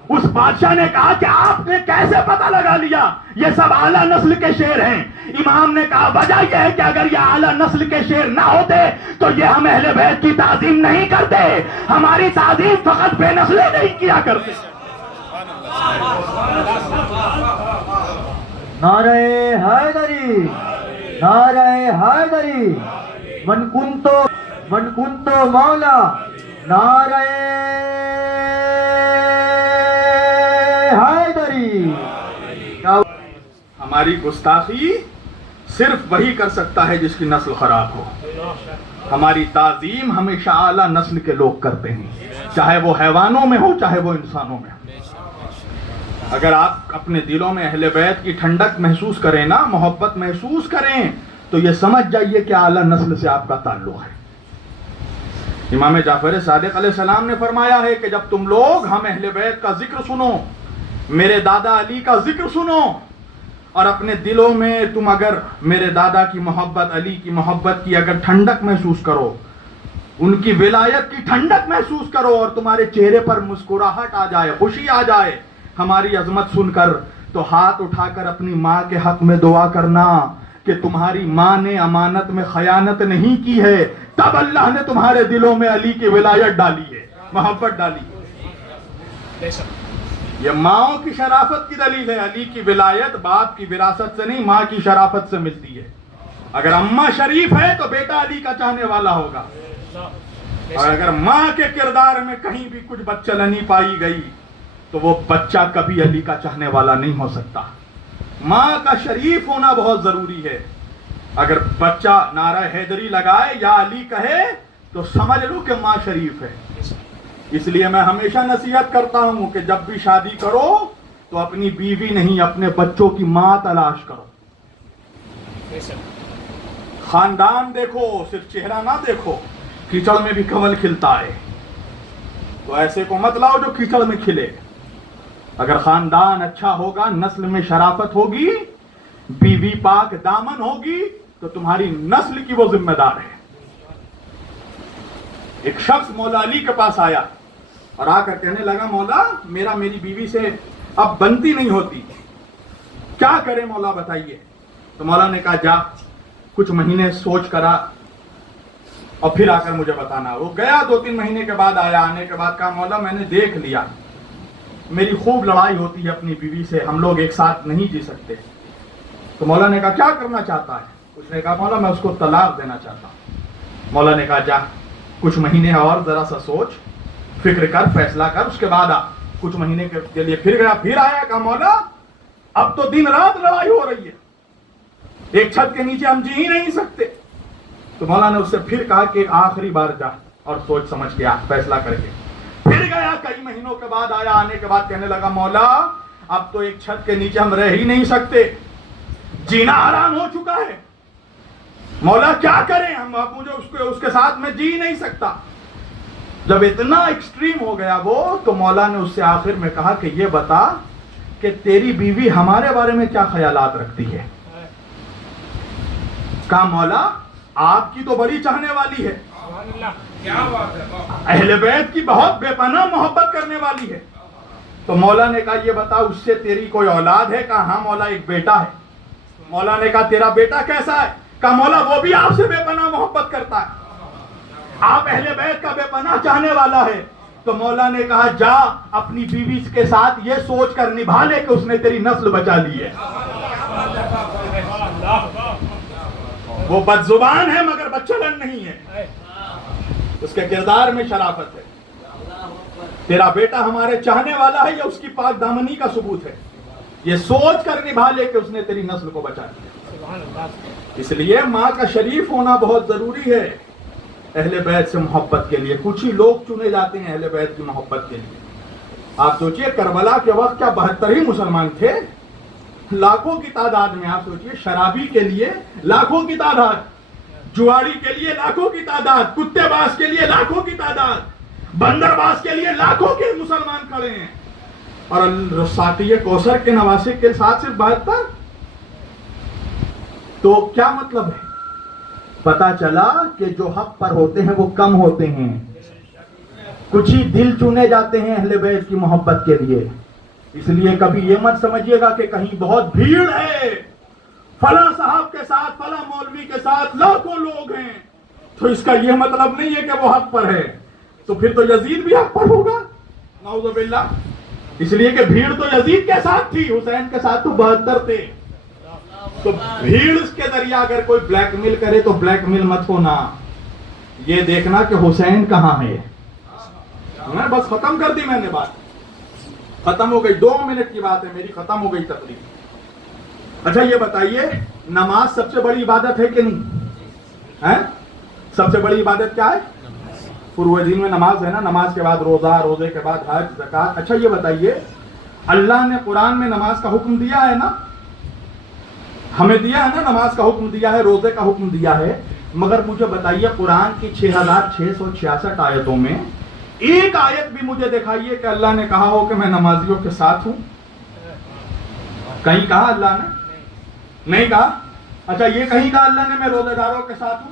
اس بادشاہ نے کہا کہ آپ نے کیسے پتہ لگا لیا یہ سب اعلیٰ نسل کے شیر ہیں؟ امام نے کہا وجہ یہ ہے کہ اگر یہ اعلیٰ نسل کے شیر نہ ہوتے تو یہ ہم اہل بیت کی تعظیم نہیں کرتے، ہماری تعظیم فقط بے نسلیں نہیں کیا کرتے۔ نعرہ حیدری، نعرہ حیدری، من کنتو مولا، نعرہ حیدری۔ ہماری گستاخی صرف وہی کر سکتا ہے جس کی نسل خراب ہو۔ ہماری تعظیم ہمیشہ اعلیٰ نسل کے لوگ کرتے ہیں، چاہے وہ حیوانوں میں ہو چاہے وہ انسانوں میں ہو۔ اگر آپ اپنے دلوں میں اہل بیت کی ٹھنڈک محسوس کریں نا، محبت محسوس کریں، تو یہ سمجھ جائیے کہ اعلیٰ نسل سے آپ کا تعلق ہے۔ امام جعفر صادق علیہ السلام نے فرمایا ہے کہ جب تم لوگ ہم اہل بیت کا ذکر سنو، میرے دادا علی کا ذکر سنو، اور اپنے دلوں میں تم اگر میرے دادا کی محبت، علی کی محبت کی اگر ٹھنڈک محسوس کرو، ان کی ولایت کی ٹھنڈک محسوس کرو، اور تمہارے چہرے پر مسکراہٹ آ جائے، خوشی آ جائے ہماری عظمت سن کر، تو ہاتھ اٹھا کر اپنی ماں کے حق میں دعا کرنا کہ تمہاری ماں نے امانت میں خیانت نہیں کی ہے، تب اللہ نے تمہارے دلوں میں علی کی ولایت ڈالی ہے، محبت ڈالی ہے۔ یہ ماں کی شرافت کی دلیل ہے۔ علی کی ولایت باپ کی وراثت سے نہیں، ماں کی شرافت سے ملتی ہے۔ اگر اماں شریف ہے تو بیٹا علی کا چاہنے والا ہوگا، اور اگر ماں کے کردار میں کہیں بھی کچھ بدچلنی پائی گئی تو وہ بچہ کبھی علی کا چاہنے والا نہیں ہو سکتا۔ ماں کا شریف ہونا بہت ضروری ہے۔ اگر بچہ نعرہ حیدری لگائے یا علی کہے تو سمجھ لو کہ ماں شریف ہے۔ اس لیے میں ہمیشہ نصیحت کرتا ہوں کہ جب بھی شادی کرو تو اپنی بیوی نہیں، اپنے بچوں کی ماں تلاش کرو۔ خاندان دیکھو، صرف چہرہ نہ دیکھو۔ کیچڑ میں بھی کنول کھلتا ہے، تو ایسے کو مت لاؤ جو کیچڑ میں کھلے۔ اگر خاندان اچھا ہوگا، نسل میں شرافت ہوگی، بیوی پاک دامن ہوگی، تو تمہاری نسل کی وہ ذمہ دار ہے۔ ایک شخص مولا علی کے پاس آیا اور آ کر کہنے لگا مولا میری بیوی سے اب بنتی نہیں ہوتی، کیا کرے مولا بتائیے؟ تو مولا نے کہا جا کچھ مہینے سوچ کرا اور پھر آ کر مجھے بتانا۔ وہ گیا، 2-3 مہینے کے بعد آیا، آنے کے بعد کہا مولا میں نے دیکھ لیا، میری خوب لڑائی ہوتی ہے اپنی بیوی سے، ہم لوگ ایک ساتھ نہیں جی سکتے۔ تو مولا نے کہا کیا کرنا چاہتا ہے؟ اس نے کہا مولا میں اس کو طلاق دینا چاہتا ہوں۔ مولا نے کہا جا کچھ مہینے اور ذرا سا سوچ، فکر کر، فیصلہ کر، اس کے بعد آ۔ کچھ مہینے کے لیے پھر گیا، پھر آیا، کہا مولا اب تو دن رات لڑائی ہو رہی ہے، ایک چھت کے نیچے ہم جی ہی نہیں سکتے۔ تو مولا نے اس سے پھر کہا کہ آخری بار جا اور سوچ سمجھ کے آ، فیصلہ کر کے۔ پھر گیا، کئی مہینوں کے بعد آیا، آنے کے بعد کہنے لگا مولا اب تو ایک چھت کے نیچے ہم رہ ہی نہیں سکتے، جینا حرام ہو چکا ہے، مولا کیا کریں ہم، اب مجھے اس کے ساتھ میں جی نہیں سکتا۔ جب اتنا ایکسٹریم ہو گیا وہ، تو مولا نے اس سے آخر میں کہا کہ یہ بتا کہ تیری بیوی ہمارے بارے میں کیا خیالات رکھتی ہے؟ کہا مولا آپ کی تو بڑی چاہنے والی ہے، اہل بیت کی بہت بے پناہ محبت کرنے والی ہے۔ تو مولا نے کہا یہ بتا اس سے تیری کوئی اولاد ہے؟ کہا ہاں مولا ایک بیٹا ہے۔ مولا نے کہا تیرا بیٹا کیسا ہے؟ کہا مولا وہ بھی آپ سے بے پناہ محبت کرتا ہے، آپ اہل بیت کا بے پناہ چاہنے والا ہے۔ تو مولا نے کہا جا اپنی بیوی کے ساتھ یہ سوچ کر نبھا لے کہ اس نے تیری نسل بچا لی ہے۔ وہ بد زبان ہے مگر بدچلن نہیں ہے، اس کے کردار میں شرافت ہے۔ تیرا بیٹا ہمارے چاہنے والا ہے، یہ اس کی پاک دامنی کا ثبوت ہے، یہ سوچ کر نبھا لے کہ اس نے تیری نسل کو بچا لیا۔ اس لیے ماں کا شریف ہونا بہت ضروری ہے اہل بیت سے محبت کے لیے۔ کچھ ہی لوگ چنے جاتے ہیں اہل بیت کی محبت کے لیے۔ آپ سوچئے کربلا کے وقت کیا 72 ہی مسلمان تھے؟ لاکھوں کی تعداد میں. آپ سوچئے شرابی کے لیے لاکھوں کی تعداد, جواری کے لیے لاکھوں کی تعداد, کتے باز کے لیے لاکھوں کی تعداد, بندر باز کے لیے لاکھوں کے مسلمان کھڑے ہیں, اور ساتھی کوثر کے نواسے کے ساتھ صرف 72. تو کیا مطلب ہے؟ پتا چلا کہ جو حق پر ہوتے ہیں وہ کم ہوتے ہیں, کچھ ہی دل چنے جاتے ہیں اہل بیت کی محبت کے لیے. اس لیے کبھی یہ مت سمجھیے گا کہ کہیں بہت بھیڑ ہے, فلاں صاحب کے ساتھ فلاں مولوی کے ساتھ لاکھوں لوگ ہیں, تو اس کا یہ مطلب نہیں ہے کہ وہ حق پر ہے. تو پھر تو یزید بھی حق پر ہوگا, نعوذ باللہ. اس لیے کہ بھیڑ تو یزید کے ساتھ تھی, حسین کے ساتھ تو 72 تھے. تو بھیڑ کے ذریعے اگر کوئی بلیک میل کرے تو بلیک میل مت ہونا, یہ دیکھنا کہ حسین کہاں ہے. بس ختم کر دی میں نے بات, ختم ہو گئی. 2 منٹ کی بات ہے میری, ختم ہو گئی تقریر. اچھا یہ بتائیے, نماز سب سے بڑی عبادت ہے کہ نہیں؟ سب سے بڑی عبادت کیا ہے؟ فروع دین میں نماز ہے نا. نماز کے بعد روزہ, روزے کے بعد حج, زکات. اچھا یہ بتائیے, اللہ نے قرآن میں نماز کا حکم دیا ہے نا, ہمیں دیا ہے نا, نماز کا حکم دیا ہے, روزے کا حکم دیا ہے. مگر مجھے بتائیے قرآن کی 6666 آیتوں میں ایک آیت بھی مجھے دکھائیے کہ اللہ نے کہا ہو کہ میں نمازیوں کے ساتھ ہوں. کہیں کہا اللہ نے؟ نہیں کہا. اچھا یہ کہیں کہا اللہ نے میں روزے داروں کے ساتھ ہوں؟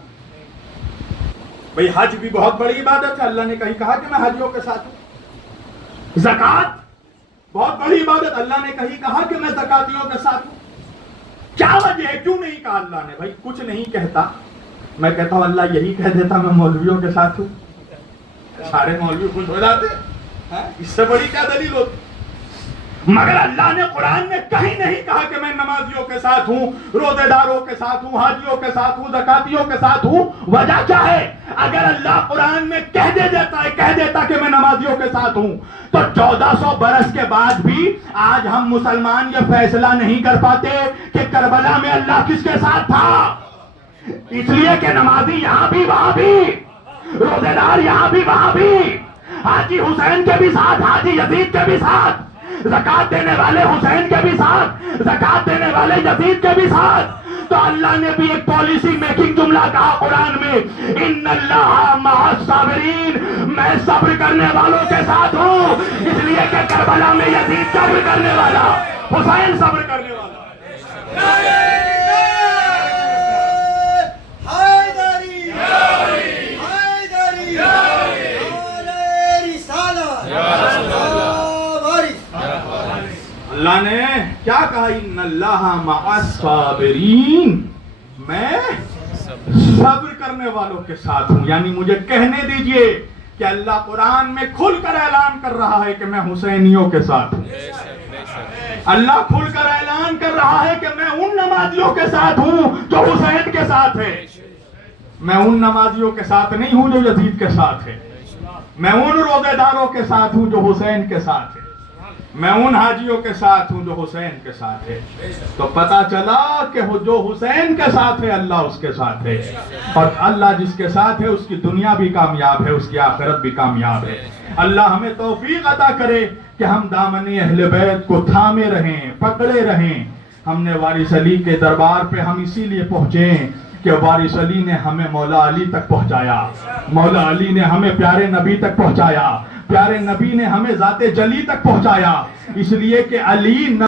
بھئی حج بھی بہت بڑی عبادت ہے, اللہ نے کہیں کہا کہ میں حجیوں کے ساتھ ہوں؟ زکات بہت بڑی عبادت, اللہ نے کہیں کہا کہ میں زکاتیوں کے ساتھ ہوں؟ کیا وجہ ہے, کیوں نہیں کہا اللہ نے؟ بھائی کچھ نہیں کہتا, میں کہتا ہوں اللہ یہی کہہ دیتا میں مولویوں کے ساتھ ہوں, سارے مولوی خوش ہو جاتے. اس سے بڑی کیا دلیل ہوتی؟ مگر اللہ نے قرآن میں کہیں نہیں کہا کہ میں نمازیوں کے ساتھ ہوں, روزے داروں کے ساتھ ہوں, حاجیوں کے ساتھ ہوں, زکاتیوں کے ساتھ ہوں. وجہ کیا ہے؟ اگر اللہ قرآن میں کہہ دیتا کہ میں نمازیوں کے ساتھ ہوں, تو 1400 برس کے بعد بھی آج ہم مسلمان یہ فیصلہ نہیں کر پاتے کہ کربلا میں اللہ کس کے ساتھ تھا. اس لیے کہ نمازی یہاں بھی وہاں بھی, روزے دار یہاں بھی وہاں بھی, حاجی حسین کے بھی ساتھ, حاجی یزید کے بھی ساتھ, زکات دینے والے حسین کے بھی ساتھ, زکات دینے والے یزید کے بھی ساتھ. تو اللہ نے بھی ایک پالیسی میکنگ جملہ کہا قرآن میں, ان اللہ مع الصابرین, میں صبر کرنے والوں کے ساتھ ہوں. اس لیے کہ کربلا میں یزید صبر کرنے والا, حسین صبر کرنے والا. اللہ نے کیا کہا؟ ان اللہ مع الصابرین, میں صبر کرنے والوں کے ساتھ ہوں. یعنی مجھے کہنے دیجئے کہ اللہ قرآن میں کھل کر اعلان کر رہا ہے کہ میں حسینیوں کے ساتھ ہوں. اللہ کھل کر اعلان کر رہا ہے کہ میں ان نمازیوں کے ساتھ ہوں جو حسین کے ساتھ ہے. میں ان نمازیوں کے ساتھ نہیں ہوں جو یزید کے ساتھ ہے. میں ان روزے داروں کے ساتھ ہوں جو حسین کے ساتھ ہے. میں ان حاجیوں کے ساتھ ہوں جو حسین کے ساتھ ہے. تو پتا چلا کہ جو حسین کے ساتھ ہے اللہ اس کے ساتھ ہے, اور اللہ جس کے ساتھ ہے اس کی دنیا بھی کامیاب ہے, اس کی آخرت بھی کامیاب ہے. اللہ ہمیں توفیق عطا کرے کہ ہم دامن اہل بیت کو تھامے رہیں, پکڑے رہیں. ہم نے وارث علی کے دربار پہ ہم اسی لیے پہنچے کہ وارث علی نے ہمیں مولا علی تک پہنچایا, مولا علی نے ہمیں پیارے نبی تک پہنچایا, پیارے نبی نے ہمیں ذات جلی تک پہنچایا. اس لیے کہ علی